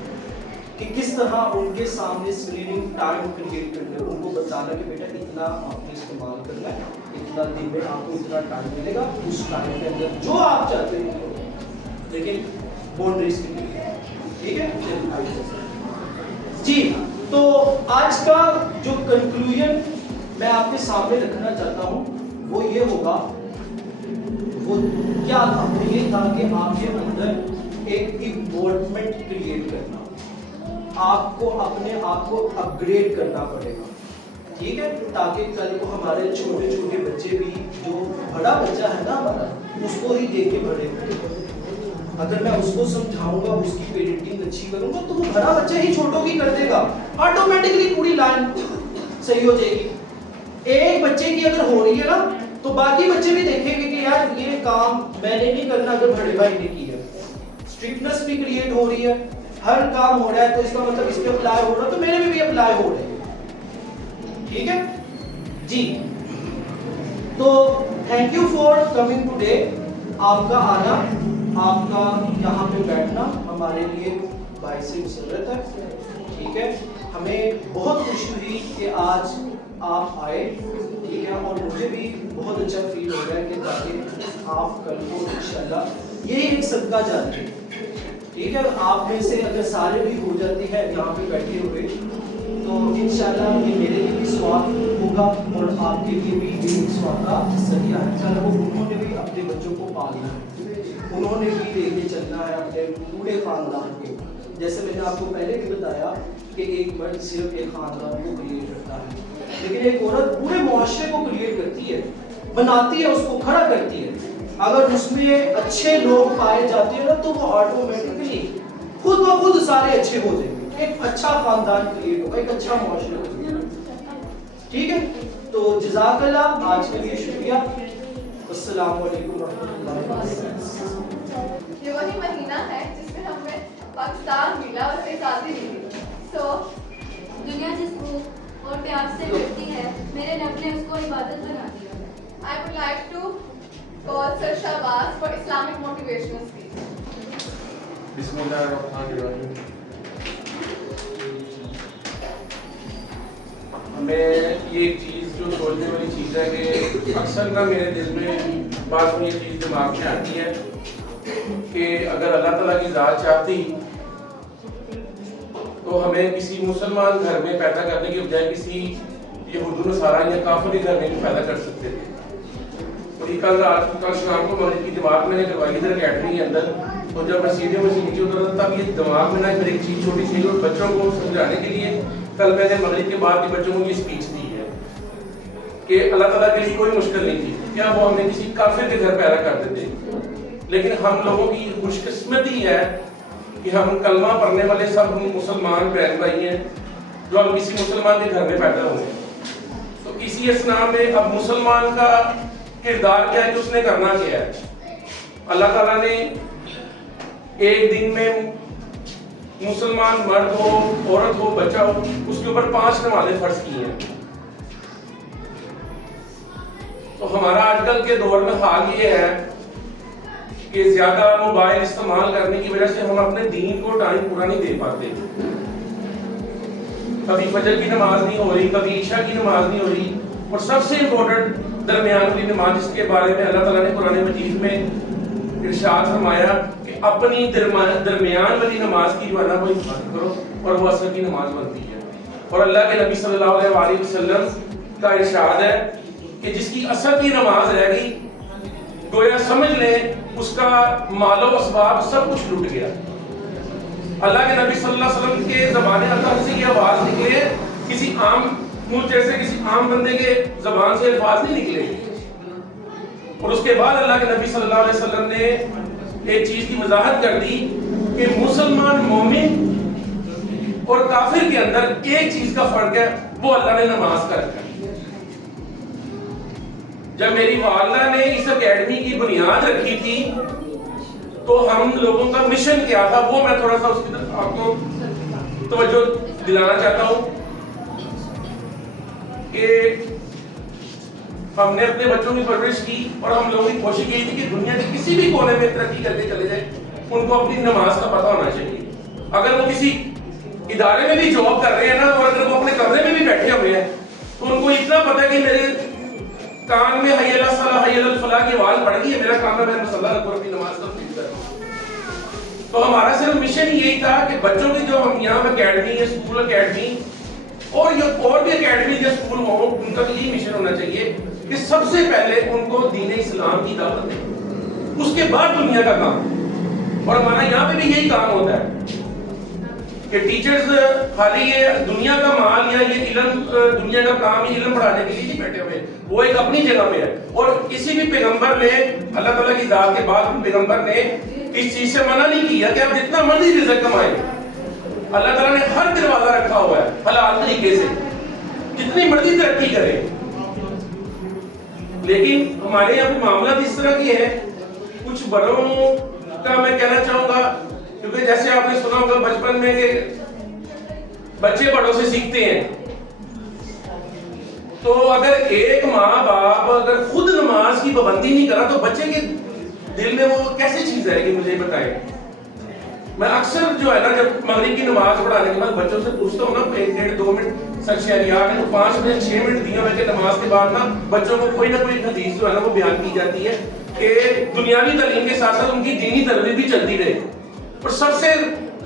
کہ کس طرح ان کے سامنے اسکریننگ ٹائم کریٹ کرنا ہے. ان کو بتانا کہ بیٹا اتنا آپ نے استعمال کرنا ہے, اتنا دن میں آپ کو اتنا ٹائم ملے گا, اس ٹائم کے اندر جو آپ چاہتے ہیں لیکن باؤنڈریز کے لیے. ٹھیک ہے جی. تو آج کا جو کنکلوژن میں آپ کے سامنے رکھنا چاہتا ہوں وہ یہ ہوگا, وہ کیا تھا, وہ یہ تھا کہ آپ کے اندر ایک ایوالومنٹ کریٹ کرنا, آپ کو اپنے آپ کو اپ گریڈ کرنا پڑے گا. ٹھیک ہے, تاکہ کل کو ہمارے چھوٹے چھوٹے بچے بھی, جو بڑا بچہ ہے نا ہمارا, اس کو ہی دیکھ کے بڑے ہوئے. اگر میں اس کو سمجھاؤں گا, اس کی پیرنٹنگ اچھی کروں گا, تو وہ بڑا بچہ ہی چھوٹوں کی کر دے گا, آٹومیٹکلی پوری لائن صحیح ہو جائے گی. ایک بچے کی اگر ہو رہی ہے نا تو باقی بچے بھی دیکھیں گے کہ یار یہ کام میں نے نہیں کرنا اگر بڑے بھائی نے کی ہے. اسٹرکٹنس بھی کریٹ ہو رہی ہے, ہر کام ہو رہا ہے تو اس کا مطلب اس پہ اپلائی ہو رہا ہے تو میرے بھی اپلائی ہو رہے ہیں. ٹھیک ہے جی. تو thank you for coming today. آپ کا آنا, آپ کا یہاں پہ بیٹھنا ہمارے لیے باعث مسرت ہے. ٹھیک ہے, ہمیں بہت خوشی ہوئی کہ آج آپ آئے. ٹھیک ہے, اور مجھے بھی بہت اچھا فیل ہو رہا ہے کہ تاکہ آپ کل کو انشاءاللہ یہی ایک صدقہ جاتے ہیں. ٹھیک ہے, آپ میں سے اگر سارے بھی ہو جاتے ہیں یہاں پہ بیٹھے ہوئے تو انشاءاللہ یہ میرے لیے بھی ثواب ہوگا اور آپ کے لیے بھی یہ ثواب کا ذریعہ ہے. چلو انہوں نے بھی اپنے بچوں کو پالنا ہے, انہوں نے بھی لے کے چلنا ہے اپنے پورے خاندان کو. جیسے میں نے آپ کو پہلے بھی بتایا کہ ایک مرد صرف ایک خاندان کو کریٹ کرتا ہے, لیکن ایک عورت پورے معاشرے کو کریٹ کرتی ہے, بناتی ہے, اس کو کھڑا کرتی ہے. اگر اس میں اچھے لوگ پائے جاتے ہیں نا تو وہ آٹومیٹکلی خود بخود سارے اچھے ہو جائیں گے, ایک اچھا خاندان کریٹ ہوگا, ایک اچھا معاشرہ ہوگا. ٹھیک ہے, تو جزاک اللہ, آج کے لیے شکریہ. السلام علیکم ورحمۃ اللہ وبرکاتہ. یہ وہی مہینہ ہے جس میں ہمیں پاکستان ملا اور آزادی ملی. دنیا جس بھوک اور پیاس سے ڈرتی ہے, میرے رب نے اس کو عبادت بنا دیا. I would like to call Sir Shahbaz for Islamic motivational speech. Bismillahirrahmanirrahim. ہمیں یہ ایک چیز جو سوچنے والی چیز ہے کہ اکثر نہ میرے دل میں بعض میں یہ چیز دماغ میں آتی ہے کہ اگر اللہ تعالیٰ کی ذات چاہتی تو ہمیں کسی مسلمان گھر میں پیدا کرنے کے بجائے کسی یہود و نصارا یا کافر گھر میں بھی پیدا کر سکتے تھے. اور کل شام کو مغرب کی جماعت میں نے کروائی ادھر اکیڈمی کے اندر, اور جب میں سیدھے میں سے نیچے اترا تب یہ دماغ میں نہ ایک چیز چھوٹی سی, اور بچوں کو سمجھانے کے لیے کل میں نے مغرب کے بعد بچوں کو یہ اسپیچ دی ہے کہ اللہ تعالیٰ کے لیے کوئی مشکل نہیں تھی کیا وہ ہمیں کسی کافر کے گھر پیدا کر دیتے, لیکن ہم لوگوں کی خوش قسمتی ہے کہ ہم کلمہ پڑھنے والے سب ہم مسلمان بہن بھائی ہیں جو ہم کسی مسلمان کے گھر میں پیدا ہوئے. تو اسی اسنا میں اب مسلمان کا کردار کیا ہے کہ اس نے کرنا کیا ہے. اللہ تعالیٰ نے ایک دن میں مسلمان مرد ہو, عورت ہو, بچہ ہو, اس کے اوپر 5 نمازیں فرض کی ہیں. تو ہمارا آج کل کے دور میں حال یہ ہے کہ زیادہ موبائل استعمال کرنے کی وجہ سے ہم اپنے دین کو ٹائم پورا نہیں دے پاتے. کبھی فجر کی نماز نہیں ہو رہی, کبھی عشاء کی نماز نہیں ہو رہی, اور سب سے امپورٹنٹ درمیان والی نماز جس کے بارے میں اللہ تعالیٰ نے قرآن مجید میں ارشاد فرمایا کہ اپنی درمیان والی نماز کی جو ہے نا وہ حفاظت کرو, اور وہ عصر کی نماز بنتی ہے. اور اللہ کے نبی صلی اللہ علیہ وسلم کا ارشاد ہے کہ جس کی اثر کی نماز رہ گئی گویا سمجھ لیں اس کا مال و اسباب سب کچھ لٹ گیا. اللہ کے نبی صلی اللہ علیہ وسلم کے زبان اطہر سے یہ آواز نکلے, کسی عام مجھ جیسے کسی عام بندے کے زبان سے الفاظ نہیں نکلے. اور اس کے بعد اللہ کے نبی صلی اللہ علیہ وسلم نے ایک چیز کی وضاحت کر دی کہ مسلمان مومن اور کافر کے اندر ایک چیز کا فرق ہے, وہ اللہ نے نماز کا رکھا. جب میری والدہ نے اس اکیڈمی کی بنیاد رکھی تھی تو ہم لوگوں کا مشن کیا تھا, وہ میں تھوڑا سا اس کی طرف آپ کو توجہ دلانا چاہتا ہوں کہ ہم نے اپنے بچوں کی پرورش کی اور ہم لوگوں کی کوشش کی تھی کہ دنیا کے کسی بھی کونے میں ترقی کر کے چلے جائیں, ان کو اپنی نماز کا پتہ ہونا چاہیے. اگر وہ کسی ادارے میں بھی جاب کر رہے ہیں نا, اور اگر وہ اپنے کمرے میں بھی بیٹھے ہوئے ہیں تو ان کو اتنا پتہ ہے کہ میرے کان میں حی علی الصلاۃ حی علی الفلاح کی آواز پڑ گئی ہے, میرا کام ہے میں مصلی رکھوں اپنی نماز کمپلیٹ کروں. تو ہمارا صرف مشن یہی تھا کہ بچوں کی جو ہم یہاں اکیڈمی ہے, اسکول اکیڈمی اور بھی اکیڈمی یا اسکول ہوں, ان کا یہی مشن ہونا چاہیے کہ سب سے پہلے ان کو دین اسلام کی دعوت دیں, اس کے بعد دنیا کا کام. اور ہمارا یہاں پہ بھی یہی کام ہوتا ہے کہ ٹیچرز خالی یہ دنیا کا مال یا یہ علم دنیا کا کام یہ علم پڑھانے کے لیے نہیں بیٹھے ہوئے, وہ ایک اپنی جگہ پہ ہے. اور کسی بھی پیغمبر نے اللہ تعالیٰ کی ذات کے بعد پیغمبر نے اس چیز سے منع نہیں کیا کہ آپ جتنا مرضی رزق کمائیں. اللہ تعالیٰ نے ہر دروازہ رکھا ہوا ہے حلال طریقے سے, جتنی مرضی ترقی کرے. لیکن ہمارے یہاں پہ معاملات اس طرح کی ہے, کچھ بڑوں کا میں کہنا چاہوں گا کیونکہ جیسے آپ نے سنا ہوگا بچپن میں کہ بچے بڑوں سے سیکھتے ہیں, تو اگر ایک ماں باپ اگر خود نماز کی پابندی نہیں کرا تو بچے کے دل میں وہ کیسی چیز ہے کہ مجھے بتائیں. میں اکثر جو ہے نا جب مغرب کی نماز پڑھانے کے بعد بچوں سے پوچھتا ہوں نا 1.5-2 منٹ سچ شہریات ہیں تو 5 منٹ 6 منٹ دیے ہوئے کہ نماز کے بعد نا بچوں کو کوئی نہ کوئی حدیث جو ہے نا وہ بیان کی جاتی ہے کہ دنیاوی تعلیم کے ساتھ ساتھ ان کی دینی تربیت بھی چلتی رہے. اور سب سے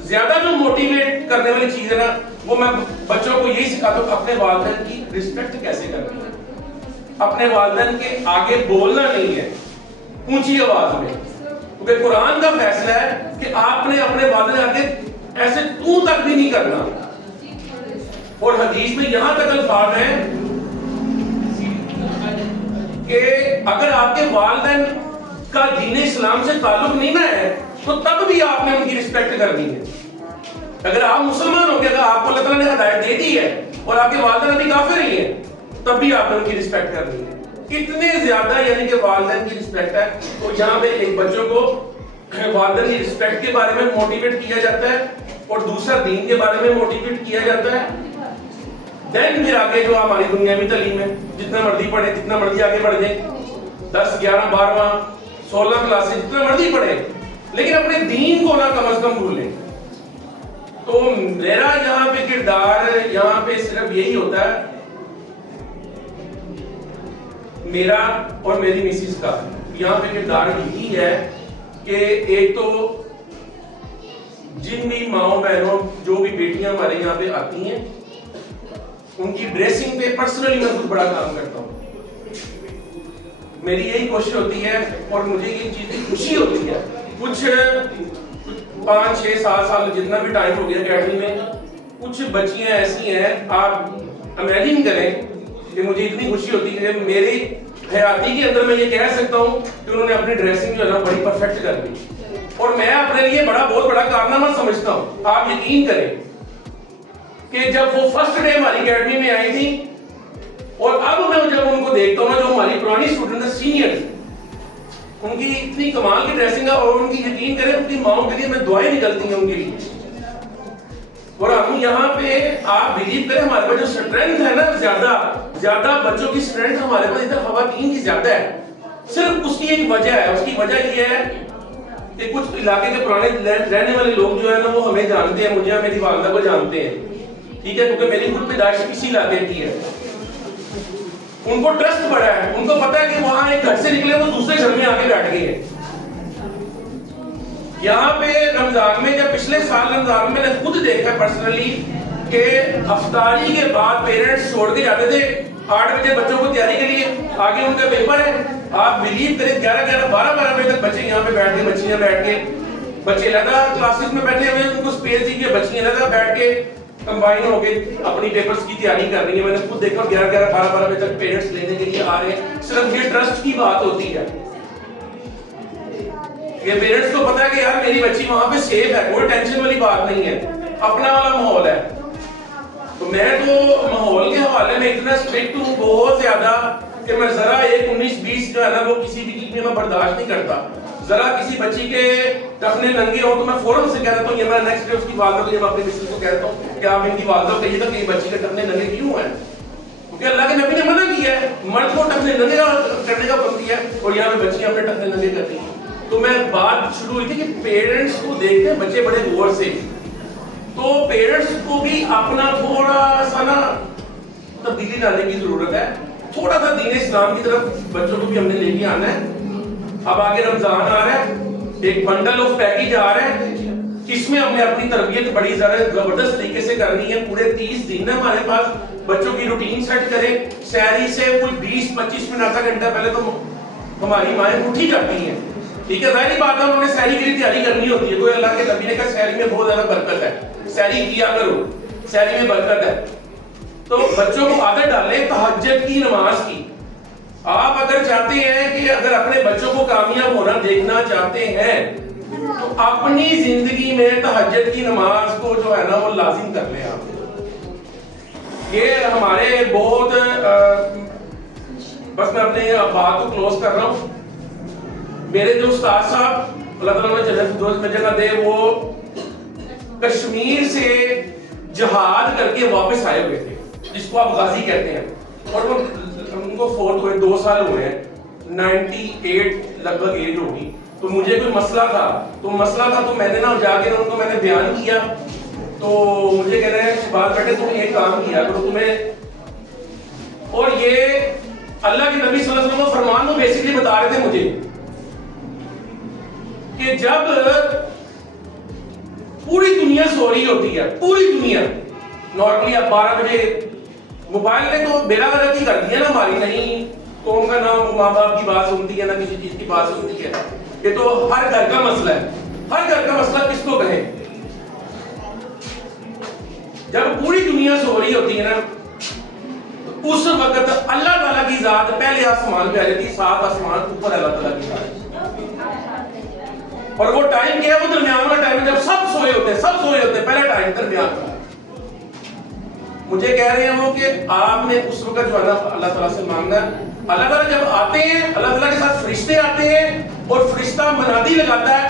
زیادہ جو موٹیویٹ کرنے والی چیز ہے نا وہ میں بچوں کو یہی سکھاتا ہوں کہ اپنے والدین کی رسپیکٹ کیسے کرنی ہے. اپنے والدین کے آگے بولنا نہیں ہے اونچی آواز میں, کیونکہ قرآن کا فیصلہ ہے کہ آپ نے اپنے والدین آگے ایسے تو تک بھی نہیں کرنا. اور حدیث میں یہاں تک الفاظ ہیں کہ اگر آپ کے والدین کا دین اسلام سے تعلق نہیں نہ ہے تو تب بھی آپ نے ان کی رسپیکٹ کرنی ہے. اگر آپ مسلمان ہو گئے, اگر آپ کو اللہ تعالیٰ نے ہدایت دے دی ہے اور آپ کے والدین ابھی کافر ہی ہیں تب بھی آپ نے ان کی رسپیکٹ کرنی ہے. اتنے زیادہ یعنی کہ والدین کی رسپیکٹ ہے. تو یہاں پہ ایک بچوں کو والدین کی رسپیکٹ کے بارے میں موٹیویٹ کیا جاتا ہے اور دوسرا دین کے بارے میں موٹیویٹ کیا جاتا ہے. دین پھر آگے جو ہماری دنیاوی تعلیم ہے جتنا مرضی پڑھیں جتنا مرضی آگے بڑھ جائیں, 10 11 12 16 کلاسیں جتنا مرضی پڑھیں, لیکن اپنے دین کو نہ کم از کم بھولیں. تو میرا یہاں پہ کردار یہاں پہ صرف یہی ہوتا ہے, میرا اور میری مسز کا یہاں پہ کردار یہی ہے کہ ایک تو جن بھی ماؤں بہنوں جو بھی بیٹیاں ہمارے یہاں پہ آتی ہیں ان کی ڈریسنگ پہ پرسنلی میں بہت بڑا کام کرتا ہوں. میری یہی کوشش ہوتی ہے اور مجھے یہ چیز کی خوشی ہوتی ہے. کچھ 5 6 7 سال جتنا بھی ٹائم ہو گیا اکیڈمی میں, کچھ بچیاں ایسی ہیں آپ امیجن کریں کہ مجھے اتنی خوشی ہوتی ہے کہ میری حیاتی کے اندر میں یہ کہہ سکتا ہوں کہ انہوں نے اپنی ڈریسنگ جو ہے نا بڑی پرفیکٹ کر دی, اور میں اپنے لیے بہت بڑا کارنامہ سمجھتا ہوں. آپ یقین کریں کہ جب وہ فرسٹ ڈے ہماری اکیڈمی میں آئی تھی اور اب میں جب ان کو دیکھتا ہوں نا جو ہماری پرانی اسٹوڈنٹ ہیں سینئرز, ان کی اتنی کمال کی ڈریسنگ ہے اور ان کی یقین کریں ان کی ماؤں کے لیے میں دعائیں نکلتی ہیں ان کے لیے. اور ہم یہاں پہ آپ بلیو کریں ہمارے پاس جو اسٹرینتھ ہے نا زیادہ بچوں کی اسٹرینتھ ہمارے پاس ادھر خواتین کی زیادہ ہے. صرف اس کی ایک وجہ ہے, اس کی وجہ یہ ہے کہ کچھ علاقے کے پرانے رہنے والے لوگ جو ہے نا وہ ہمیں جانتے ہیں, مجھے میری والدہ کو جانتے ہیں, ٹھیک ہے, کیونکہ میری خود پیدائش اسی علاقے کی ہے. ان کو ٹرسٹ پڑا ہے, ان کو پتا ہے کہ وہاں ایک گھر سے نکلے وہ دوسرے گھر میں آ کے بیٹھ گئے ہیں. یہاں پہ رمضان میں جب پچھلے سال رمضان میں نے خود دیکھا پرسنلی کہ افطاری کے بعد پیرنٹس چھوڑ کے جاتے تھے 8 بجے بچوں کو تیاری کے لیے آگے ان کا پیپر ہے. آپ بلیو کریں 11-12 بجے تک بچے یہاں پہ بیٹھ کے بچیاں بیٹھ کے بچے لگا کلاسز میں بیٹھے ہوئے ان کو اسپیس دیجیے بچیاں لگا بیٹھ کے کمبائن ہو کے اپنی پیپرز کی تیاری کر رہی ہیں. میں نے خود دیکھا 11-12 بجے تک پیرنٹس لینے کے لیے آ رہے ہیں. صرف یہ ٹرسٹ کی بات ہوتی ہے. یہ پیرنٹس کو پتا ہے کہ یار میری بچی وہاں پہ سیف ہے, کوئی ٹینشن والی بات نہیں ہے, اپنا والا ماحول ہے. تو میں تو ماحول کے حوالے میں اتنا اسٹرکٹ ہوں بہت زیادہ کہ میں ذرا 19-20 جو ہے نا وہ کسی بھی چیز میں برداشت نہیں کرتا. ذرا کسی بچی کے ٹخنے ننگے ہو تو میں فوراً سے کہہ دیتا ہوں, یہ میں نیکسٹ ڈے اس کی والدہ کو, یہ میں اپنی مسز کو کہتا ہوں کہ آپ ان کی والدہ کو کہیے گا کہ یہ بچی کے ٹخنے ننگے کیوں ہیں, کیونکہ اللہ کے نبی نے منع کیا ہے مرد کو ٹخنے ننگے کرنے کا حکم دیا ہے اور یہاں پہ بچیاں اپنے ٹخنے ننگے کرتی ہیں. تو میں بات شروع ہوئی تھی کہ پیرنٹس کو دیکھتے ہیں بچے بڑے غور سے, تو پیرنٹس کو بھی اپنا تھوڑا سا نا تبدیلی لانے کی ضرورت ہے. تھوڑا سا دین اسلام کی طرف بچوں کو بھی ہم نے لے کے آنا ہے. اب آگے رمضان آ رہا ہے, ایک بنڈل آف پیکیج آ رہا ہے, اس میں ہم نے اپنی تربیت بڑی زبردست طریقے سے کرنی ہے. پورے 30 دن ہے ہمارے پاس, بچوں کی روٹین سیٹ کریں. سحری سے کوئی 20-25 منٹ آدھا گھنٹہ پہلے تو ہماری مائیں اٹھی جاتی ہیں, ٹھیک ہے, ظاہری بات ہے انہوں نے سحری کے لیے تیاری کرنی ہوتی ہے. کوئی اللہ کے نبی نے کہا سحری میں بہت زیادہ برکت ہے, سحری کیا کرو, سحری میں برکت ہے. تو بچوں کو عادت ڈالیں تہجد کی نماز کی. آپ اگر چاہتے ہیں کہ اگر اپنے بچوں کو کامیاب ہونا دیکھنا چاہتے ہیں تو اپنی زندگی میں تہجد کی نماز کو جو ہے نا وہ لازم کر لیں. آپ یہ ہمارے بہت بس میں اپنے بات کو کلوز کر رہا ہوں. میرے جو استاد صاحب اللہ تعالیٰ نے جنت میں جگہ دے, وہ کشمیر سے جہاد کر کے واپس آئے ہوئے تھے جس کو آپ غازی کہتے ہیں, اور وہ ان کو فوت ہوئے 2 سال ہوئے ہیں, 98 لگ بھگ ایج ہوگی. تو مجھے کوئی مسئلہ تھا تو میں نے نا جا کے ان کو میں نے بیان کیا. تو مجھے کہہ رہے ہیں بات بیٹھے تم ایک کام کیا کرو تمہیں, اور یہ اللہ کے نبی صلی اللہ علیہ وسلم کا فرمان وہ بیسیکلی بتا رہے تھے مجھے کہ جب پوری دنیا سو رہی ہوتی ہے, پوری دنیا نارملی اب 12 بجے موبائل نے تو بیڑا غلطی کر دیا نا ہماری, نہیں قوم کا نام ماں باپ کی بات سنتی ہے نہ کسی چیز کی بات سنتی ہے. یہ تو ہر گھر کا مسئلہ ہے. ہر گھر کا مسئلہ کس کو کہیں, جب پوری دنیا سو رہی ہوتی ہے نا تو اس وقت اللہ تعالیٰ کی ذات پہلے آسمان پہ آ جاتی ہے, 7 آسمان اوپر اللہ تعالیٰ کی ذات. اور وہ ٹائم کیا ہے, وہ درمیان والا ٹائم ہے جب سب سوئے ہوتے ہیں, پہلا ٹائم درمیان کا. مجھے کہہ رہے ہیں وہ کہ آپ نے اس وقت جو ہے نا اللہ تعالیٰ سے مانگنا ہے. اللہ تعالیٰ جب آتے ہیں, اللہ تعالیٰ کے ساتھ فرشتے آتے ہیں اور فرشتہ منادی لگاتا ہے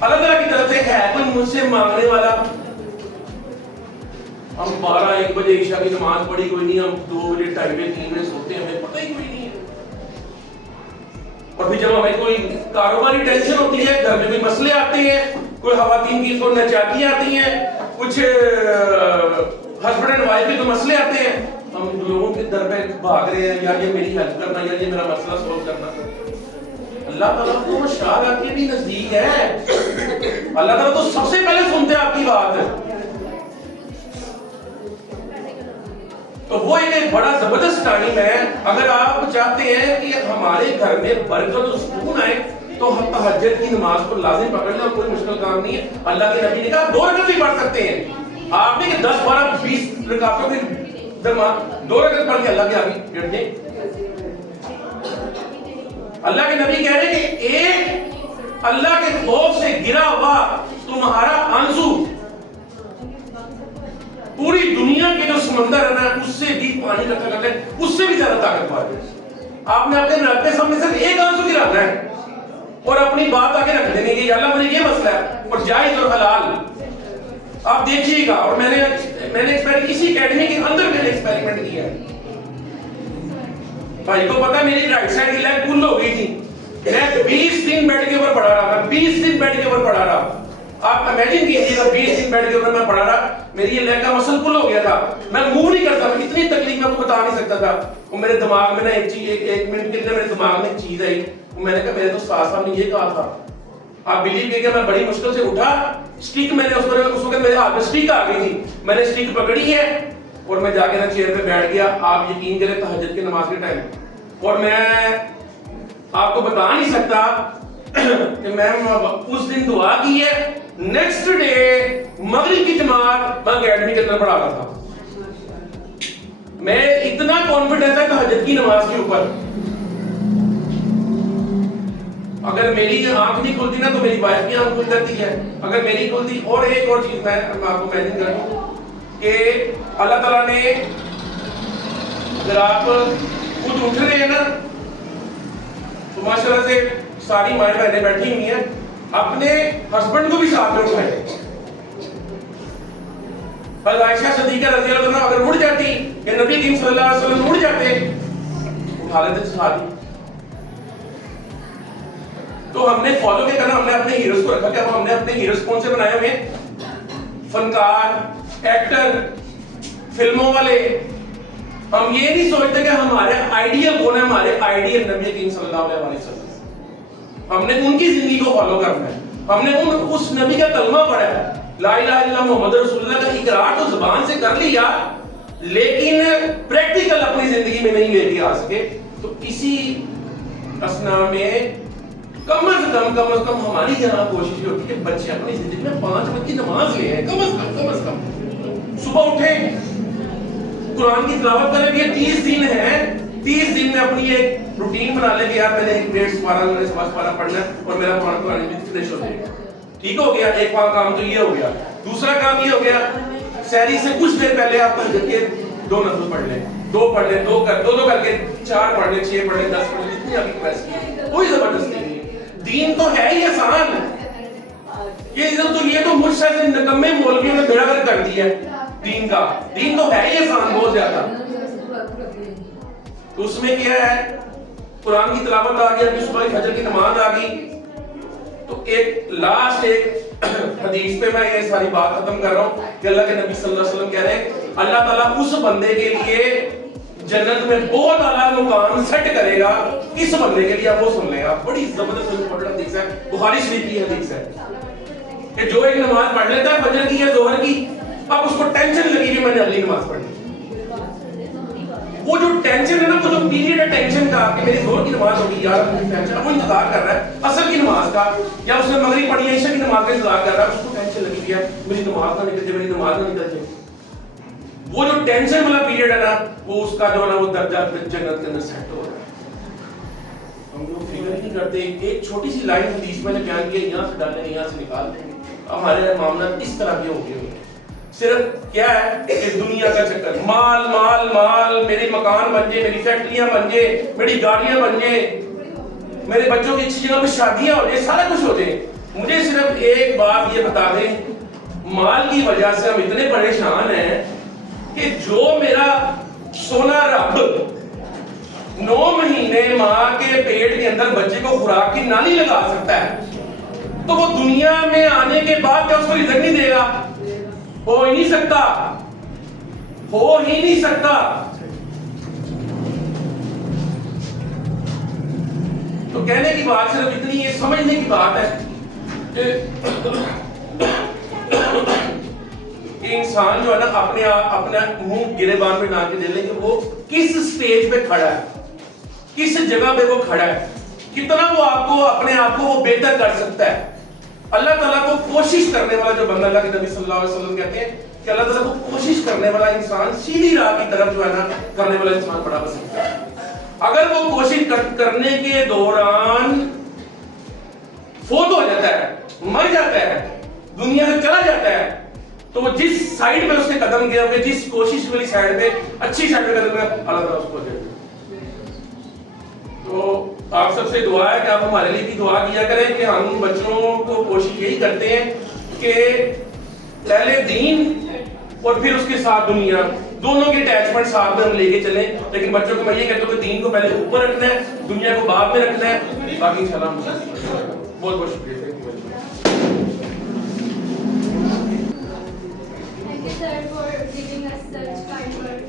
اللہ تعالیٰ کی طرف سے, ہے کوئی مجھ سے مانگنے والا. ہم 12-1 بجے عشاء کی نماز پڑھی کوئی نہیں, ہم 2 بجے 2:30 بجے 3 بجے سوتے ہیں, ہمیں پتہ ہی کوئی نہیں ہے. اور پھر جب ہمیں کوئی کاروباری ٹینشن ہوتی ہے, گھر میں کوئی مسئلے آتے ہیں, کوئی خواتین کی کوئی نچاکیاں آتی ہیں, کچھ ہسبینڈ اینڈ وائف کے تو مسئلے آتے ہیں, ہم لوگوں کے در پہ بھاگ رہے ہیں, یار یہ میری ہیلپ کرنا, یار یہ میرا مسئلہ سولو کرنا. اللہ تعالیٰ کو شاہ آپ کے بھی نزدیک ہے. اللہ تعالیٰ تو سب سے پہلے سنتے ہیں آپ کی بات. تو وہ ایک بڑا زبردست ٹائم ہے. اگر آپ چاہتے ہیں کہ ہمارے گھر میں برکت و سکون آئے تو ہم تہجد کی نماز کو لازم پکڑ لیں, اور کوئی مشکل کام نہیں ہے. اللہ کے نبی نے کہا 2 رکعت بھی پڑھ سکتے ہیں. آپ نے کہ 10-12-20 رکعتوں کے درمیان 2 رکعت پڑھ کے اللہ کے آگے ڈٹ دیں. اللہ کے نبی کہہ رہے ہیں کہ ایک اللہ کے خوف سے گرا ہوا تمہارا آنسو پوری دنیا کے جو سمندر ہے نا اس سے بھی پانی کا طاقت ہے, اس سے بھی زیادہ طاقتور ہے. آپ نے اپنے رب کے سامنے صرف ایک آنسو گرانا ہے اور اپنی بات آگے رکھ دیں گے کہ اللہ مجھے یہ مسئلہ ہے, اور جائز اور حلال آپ دیکھیے گا. اور میں نے اسی اکیڈمی کے اندر میں نے ایکسپیریمنٹ کیا ہے. بھائی کو پتا میری رائٹ سائڈ کی لیگ پل ہو گئی تھی, میں 20 دن بیڈ کے اوپر پڑھا رہا تھا, 20 دن بیڈ کے اوپر پڑھا رہا. آپ امیجن کیجیے گا 20 دن بیڈ کے اوپر میں پڑھا رہا, میری یہ لیگ کا مسل پل ہو گیا تھا, میں موو نہیں کرتا تھا, اتنی تکلیف میں آپ کو بتا نہیں سکتا تھا. اور میرے دماغ میں نا ایک چیز, ایک منٹ کے لیے میرے دماغ میں ایک چیز آئی, میں نے کہا میرے تو استاد صاحب نے یہ کہا تھا. آپ بلیو کیجیے میں بڑی مشکل سے اٹھا, اسٹک میں نے اس وقت میرے ہاتھ میں اسٹک آ گئی تھی, میں نے اسٹک پکڑی ہے اور میں جا کے نا چیئر پہ بیٹھ گیا, آپ یقین کریں تہجد کی نماز کے ٹائم, اور میں آپ کو بتا نہیں سکتا کہ میں اس دن دعا کی ہے, نیکسٹ ڈے مغرب کی جماعت میں اکیڈمی کے اندر پڑھا رہا تھا. میں اتنا کانفیڈنس ہے تہجد کی نماز کے اوپر, اگر میری آنکھ نہیں کھلتی نا تو میری وائف کی آنکھ کھل جاتی ہے, اگر میری کھلتی. اور ایک اور چیز میں آپ کو مینشن کر دوں کہ اللہ تعالیٰ نے, اگر آپ خود اٹھ رہے ہیں نا تو ماشاءاللہ سے ساری مائیں بہنیں بیٹھی ہوئی ہیں, اپنے ہسبینڈ کو بھی ساتھ میں اٹھائیں. پر عائشہ صدیقہ رضی اللہ عنہا اگر اٹھ جاتی کہ نبی کریم صلی اللہ علیہ وسلم اٹھ جاتے, اٹھا لیتے ساتھ. تو ہم نے فالو کیا کرنا, ہم نے اپنے ہیروز کو رکھا. کہ اب ہم نے اپنے ہیروز کون سے بنائے ہوئے ہیں؟ فنکار, ایکٹر, فلموں والے. ہم یہ نہیں سوچتے کہ ہمارے آئیڈیل کون ہے, ہمارے آئیڈیل نبی کریم صلی اللہ علیہ وسلم. ہم نے ان کی زندگی کو فالو کرنا ہے, ہم نے اس نبی کا کلمہ پڑھا ہے, لا الہ الا اللہ محمد رسول اللہ کا اقرار تو زبان سے کر لیا, لیکن پریکٹیکل اپنی زندگی میں نہیں لے کے آ سکے. تو اسی اسنا میں کم از کم ہماری یہاں کوشش ہوتی ہے کہ بچے اپنی زندگی میں 5 وقت کی نماز لے ہیں, کم از کم. صبح اٹھیں, قرآن کی تلاوت کریں. یہ 30 دن ہیں, 30 دن میں اپنی ایک روٹین بنا لیں کہ یار میں نے 1 منٹ سپارہ پڑھنا ہے اور میرا قرآن بھی فنش ہو جائے گا. ٹھیک ہو گیا, ایک کام تو یہ ہو گیا. دوسرا کام یہ ہو گیا, سحری سے کچھ دیر پہلے آپ تہجد کے 2 نفل پڑھ لیں, 2 پڑھ لیں, 2 کر کے 4 پڑھ لیں, 6 پڑھ لیں, 10 پڑھ لیں, جتنی آپ کی کیپیسٹی ہے. کوئی زبردستی نہیں. دین تو ہے ہی آسان. یہ تو مجھ سے نکمے مولویوں نے بیڑا گرک کر دیا ہے دین کا. دین تو ہے ہی آسان بہت زیادہ. تو اس میں کیا ہے, قرآن کی تلاوت آ گئی, ابھی صبح فجر کی نماز آ گئی. تو ایک لاسٹ ایک حدیث پہ میں یہ ساری بات ختم کر رہا ہوں کہ اللہ کے نبی صلی اللہ علیہ وسلم کہہ رہے ہیں اللہ تعالیٰ اس بندے کے لیے جنت میں بہت اعلیٰ مقام سیٹ کرے گا. کس بندے کے لیے آپ وہ سن لیں گا. بڑی زبردست امپورٹنٹ حدیث ہے, بخاری شریف کی حدیث ہے کہ جو ایک نماز پڑھ لیتا ہے فجر کی یا ظہر کی, اب اس کو ٹینشن لگی کہ میں نے اگلی نماز پڑھنی. وہ جو ٹینشن ہے نا, وہ جو پیریڈ ہے ٹینشن کا کہ میری ظہر کی نماز ہوگی یار, ٹینشن, اب وہ انتظار کر رہا ہے عصر کی نماز کا, یا اس نے مغرب پڑھی ہے عشاء کی نماز کا انتظار کر رہا ہے, اس کو ٹینشن لگی ہوئی ہے میری نماز نہ نکل جائے, میری نماز نہ نکل جائے. وہ جو ٹینشن والا پیریڈ ہے نا, وہ اس کا جو ہے نا وہ درجہ جنت کے اندر سیٹ ہو رہا ہے. ہم لوگ فکر ہی نہیں کرتے. ایک چھوٹی سی لائن حدیث میں نے بیان کیا, یہاں سے ڈالیں گے, یہاں سے نکال دیں گے. ہمارے معاملات اس طرح کے ہو گئے ہوئے. صرف کیا ہے کہ دنیا کا چکر, مال مال مال, میرے مکان بن جائے, میری فیکٹریاں بن جائے, میری گاڑیاں بن جائے, میرے بچوں کی اچھی جگہ پہ شادیاں ہو جائے, سارا کچھ ہو جائے. مجھے صرف ایک بات یہ بتا دیں, مال کی وجہ سے ہم اتنے پریشان ہیں کہ جو میرا سونا رب 9 مہینے ماں کے پیٹ کے اندر بچے کو خوراک کی نالی لگا سکتا ہے, تو وہ دنیا میں آنے کے بعد کیا اس کو رزق نہیں دے گا؟ ہو ہی نہیں سکتا, ہو ہی نہیں سکتا. تو کہنے کی بات صرف اتنی ہے, سمجھنے کی بات ہے کہ انسان جو ہے نا اپنا منہ گریبان پہ ڈال کے دے لیں کہ وہ کس سٹیج پہ کھڑا ہے, کس جگہ پہ وہ کھڑا ہے, کتنا وہ آپ کو اپنے آپ کو وہ بہتر کر سکتا ہے. اللہ تعالیٰ کو کوشش کرنے والا جو بندہ, اللہ کے نبی صلی اللہ علیہ وسلم کہتے ہیں کہ اللہ تعالیٰ کو کوشش کرنے والا انسان سیدھی راہ کی طرف جو ہے نا کرنے والا انسان بڑا پسند ہے. اگر وہ کوشش کرنے کے دوران فوت ہو جاتا ہے, مر جاتا ہے, دنیا سے چلا جاتا ہے, تو وہ جس سائڈ پہ اس نے قدم کیا, جس کوشش والی سائڈ پہ, اچھی سائڈ پہ قدم کیا, اللہ تعالیٰ اس کو دے. تو آپ سب سے دعا ہے کہ آپ ہمارے لیے بھی دعا کیا کریں کہ ہم بچوں کو کوشش یہی کرتے ہیں کہ پہلے دین اور پھر اس کے ساتھ دنیا, دونوں کی اٹیچمنٹ ساتھ میں ہم لے کے چلیں. لیکن بچوں کو میں یہ کہتا ہوں کہ دین کو پہلے اوپر رکھنا ہے, دنیا کو بعد میں رکھنا ہے. باقی انشاءاللہ بہت بہت شکریہ. Thank you sir for giving us such kind words.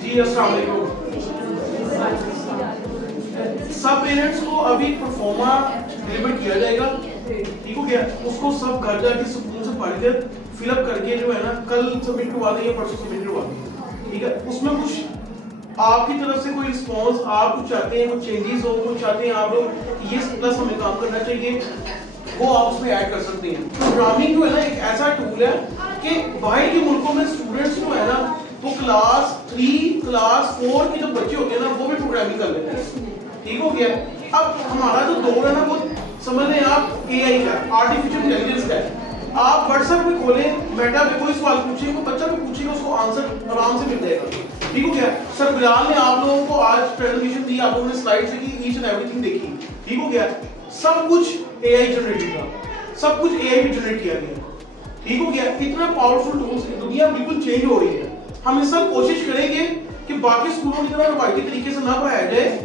جی السلام علیکم. سب پیرنٹس کو ابھی پرفارما ڈلیور کیا جائے گا. گیا اس کو سب گھر جا کے سکون سے پڑھ کے فل اپ کر کے جو ہے نا کل سبمٹ کروا دیں یا پرسوں سبمٹ کروا دیں, ٹھیک ہے. اس میں کچھ آپ کی طرف سے کوئی رسپانس آپ کچھ چاہتے ہیں, کچھ چینجز ہو, کچھ چاہتے ہیں آپ لوگ یہ پلس ہمیں کام کرنا چاہیے, وہ آپ اس میں ایڈ کر سکتے ہیں. پروگرامنگ جو ہے نا ایک ایسا ٹول ہے کہ باہر کے ملکوں میں اسٹوڈنٹس جو ہے نا وہ کلاس 3 کلاس 4 کے جو بچے ہوتے ہیں نا وہ بھی پروگرامنگ کر لیتے ہیں, ٹھیک ہو گیا. اب ہمارا جو دور ہے نا وہ سمجھ لیں آپ اے آئی کا, آرٹیفیشل انٹیلیجنس کا ہے. آپ واٹس ایپ پہ کھولیں, میٹا پہ کوئی سوال پوچھیں, کوئی بچہ بھی پوچھے گا اس کو آنسر آرام سے مل جائے گا, ٹھیک ہو گیا. سر بلال نے آپ لوگوں کو آج پریزنٹیشن دی, آپ لوگوں نے سلائڈ سے کی, ایچ اینڈ ایوری تھنگ دیکھی, ٹھیک ہو گیا. سب کچھ اے آئی جنریٹ تھا, سب کچھ اے آئی میں جنریٹ کیا گیا, ٹھیک ہو گیا. اتنا پاورفل ٹولز, دنیا بالکل چینج ہو رہی ہے. ہم اس سب کوشش کریں گے کہ باقی اسکولوں کی طرح روایتی طریقے سے نہ پڑھایا جائے,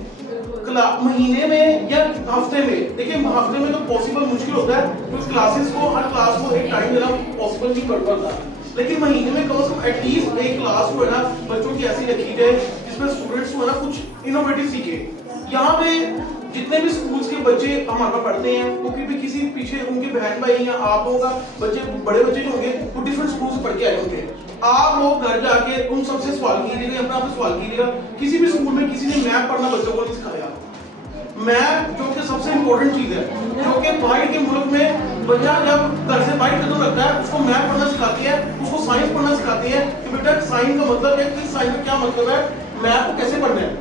مہینے میں یا ہفتے میں. دیکھیں ہفتے میں تو پاسبل مشکل ہوتا ہے کیونکہ کلاسز کو ہر کلاس کو ایک ٹائم دینا پاسبل نہیں کر پاتا, لیکن مہینے میں کم از کم ایٹ لیسٹ ایک کلاس جو ہے نا بچوں کی ایسی رکھی جائے جس میں اسٹوڈنٹس جو ہے نا کچھ انوویٹو سیکھے. یہاں پہ جتنے بھی اسکولس کے بچے ہمارا پڑھتے ہیں وہ کسی پیچھے ان کے بہن بھائی یا آپ لوگوں کا بچے بڑے بچے جو ہوں گے وہ ڈفرینٹ اسکول سے پڑھ کے آئے ہوں گے. آپ لوگ گھر جا کے ان سب سے سوال کیجیے گا, اپنے آپ سے سوال کیجیے گا. کسی بھی اسکول میں کسی نے میپ پڑھنا بچوں کو نہیں سکھایا. میپ جو کہ سب سے امپورٹنٹ چیز ہے, جو کہ باہر کے ملک میں بچہ جب گھر سے باہر قدم رکھتا ہے اس کو میپ پڑھنا سکھاتے ہیں, اس کو سائنس پڑھنا سکھاتے ہیں کہ بیٹا سائنس کا مطلب ہے, کہ سائنس کا کیا مطلب ہے, میپ کو کیسے پڑھنا ہے.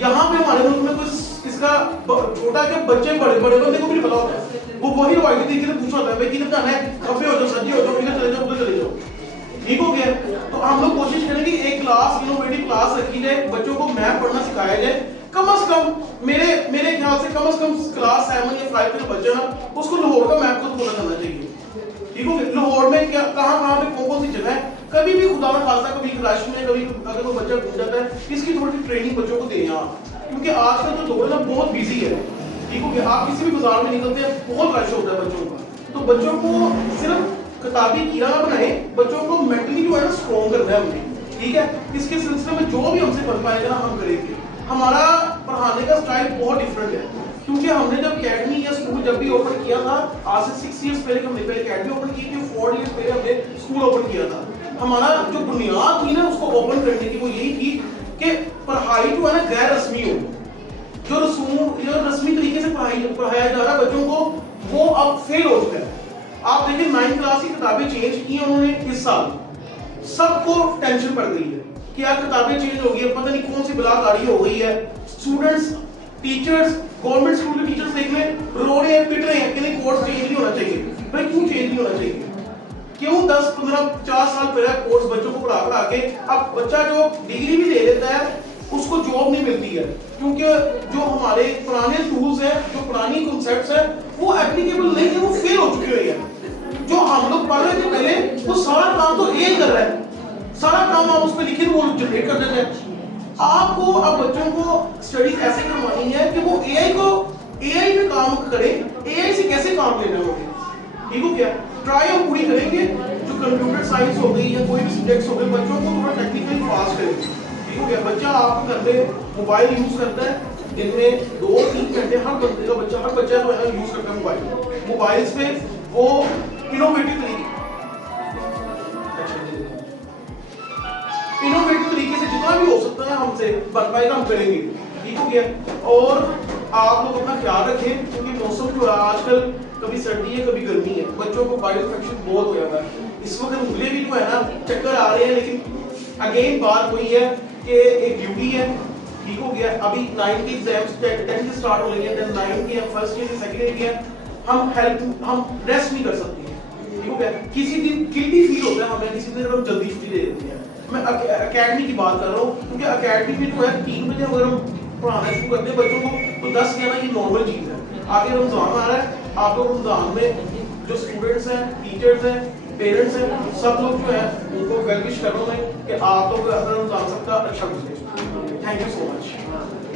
یہاں پہ ہمارے ملک میں کچھ اس کا چھوٹا کہ بچے بڑے بندے کو بھی پتا ہوتا ہے, وہ وہی روایتی طریقے سے پوچھا ہوتا ہے بھائی کدھر جانا ہے, کھبے ہو جاؤ سجے ہو جاؤ, ادھر چلے جاؤ ادھر چلے جاؤ, ٹھیک ہو گیا. تو ہم لوگ کوشش کریں کہ ایک کلاس انوویٹو کلاس رکھی جائے, بچوں کو میپ پڑھنا سکھایا جائے. کم از کم میرے خیال سے کم از کم کلاس 7 یا 5 کا بچہ نا اس کو لاہور کا میپ کو پورا کرنا چاہیے, ٹھیک ہو گیا. لاہور میں کیا کہاں پہ کون سی جگہ ہے, کبھی بھی خدا نہ خاصہ کبھی کراچی میں کبھی اگر کوئی بچہ گھوم جاتا ہے اس کی تھوڑی سی ٹریننگ بچوں کو دیں آپ, کیونکہ آج کا جو دور ہے نا بہت بیزی ہے, ٹھیک ہو گیا. آپ کسی بھی بازار میں نکلتے ہیں بہت رش ہوتا ہے بچوں کا, تو بچوں کو صرف کتابی کیڑا نہ بنائیں, بچوں کو مینٹلی جو ہے نا اسٹرانگ کرنا ہے ہم نے, ٹھیک ہے. اس کے سلسلے میں جو بھی ہم سے بن پائے گا نا ہم کریں گے. ہمارا پڑھانے کا اسٹائل بہت ڈفرینٹ ہے, کیونکہ ہم نے جب اکیڈمی یا اسکول جب بھی اوپن کیا تھا آج سے 6 ایئرس پہلے ہم نے پہلے اکیڈمی اوپن کی تھی, 4 ایئرس پہلے ہم نے اسکول اوپن کیا تھا. ہمارا جو بنیاد تھی نا اس کو اوپن کرنے کی وہ یہی تھی کہ پڑھائی جو ہے نا غیر رسمی ہو, جو رسمی طریقے سے پڑھایا جا رہا ہے بچوں کو وہ اب فیل ہو چکا ہے. آپ دیکھیں 9 کلاس کی کتابیں چینج کی ہیں انہوں نے اس سال, سب کو ٹینشن پڑ گئی ہے کیا کتابیں چینج ہو گئی ہے, پتہ نہیں کون سی بلاکاری ہو گئی ہے. اسٹوڈنٹس, ٹیچرز, گورنمنٹ اسکول کے ٹیچرز دیکھ لیں رو رہے ہیں, پٹ رہے ہیں کہ نہیں کورس چینج نہیں ہونا چاہیے. بھائی کیوں چینج نہیں ہونا چاہیے, کیوں 10 15 50 سال پہلے کورس بچوں کو پڑھا کے اب بچہ جو ڈگری بھی لے لیتا ہے اس کو جاب نہیں ملتی ہے, کیونکہ جو ہمارے پرانے ٹولز ہیں, جو پرانی کنسیپٹس ہیں وہ اپلیکیبل نہیں ہیں, وہ فیل ہو چکے ہوئے ہیں. جو ہم لوگ پڑھ رہے تھے پہلے وہ سارا کام تو اے کر رہا ہے, سارا کام آپ اس پہ لکھیں وہ جنریٹ کر دیتے ہیں. آپ کو اب بچوں کو اسٹڈیز ایسے کروانی ہے کہ وہ اے آئی پہ کام کریں, اے آئی سے کیسے کام لینا ہوگا, ٹھیک ہو گیا. ٹرائی ہم پوری کریں گے, جو کمپیوٹر سائنس ہو گئی یا کوئی بھی سبجیکٹس ہو گئے بچوں کو تھوڑا ٹیکنیکلی فاسٹ کریں گے, ٹھیک ہو گیا. بچہ آپ کے گھر میں موبائل یوز کرتا ہے دن میں 2-3 گھنٹے, ہر بندے کا بچہ جو ہے یوز کرتا ہے موبائلس پہ. وہ انوویٹو طریقے سے جتنا بھی ہو سکتا ہے ہم سے بن پائے گا ہم کریں گے, ٹھیک ہو گیا. اور آپ لوگ اپنا خیال رکھیں کیونکہ موسم جو ہے آج کل کبھی سردی ہے کبھی گرمی ہے, بچوں کو وائرل انفیکشن بہت ہو جاتا ہے. اس وقت مجھے بھی جو ہے نا چکر آ رہے ہیں, لیکن اگین بات وہی ہے کہ ایک ڈیوٹی ہے, ٹھیک ہو گیا. ابھی 9 کے ایگزامس 10 سے سٹارٹ ہو رہی ہیں, 9 کے فرسٹ ایئر کے سیکنڈ ایئر کے ہم ریسٹ نہیں کر سکتے, ٹھیک ہو گیا. کسی دن گلٹی فیل ہوتا ہے ہمیں, کسی دن ہم جلدی چھٹی دے دیتے ہیں. میں اکیڈمی کی بات کر رہا ہوں کیونکہ اکیڈمی میں جو ہے 3 بجے اگر ہم پڑھانا شروع کرتے ہیں بچوں کو تو 10 کے آنا یہ نارمل چیز ہے. آگے رمضان آ رہا ہے, آپ لوگ رمضان میں جو اسٹوڈنٹس ہیں, ٹیچرز ہیں, پیرنٹس ہیں, سب لوگ جو ہے ان کو ویل وش کروں میں کہ آپ لوگ اپنا رمضان سب کا اچھا گزرے. Thank you so much.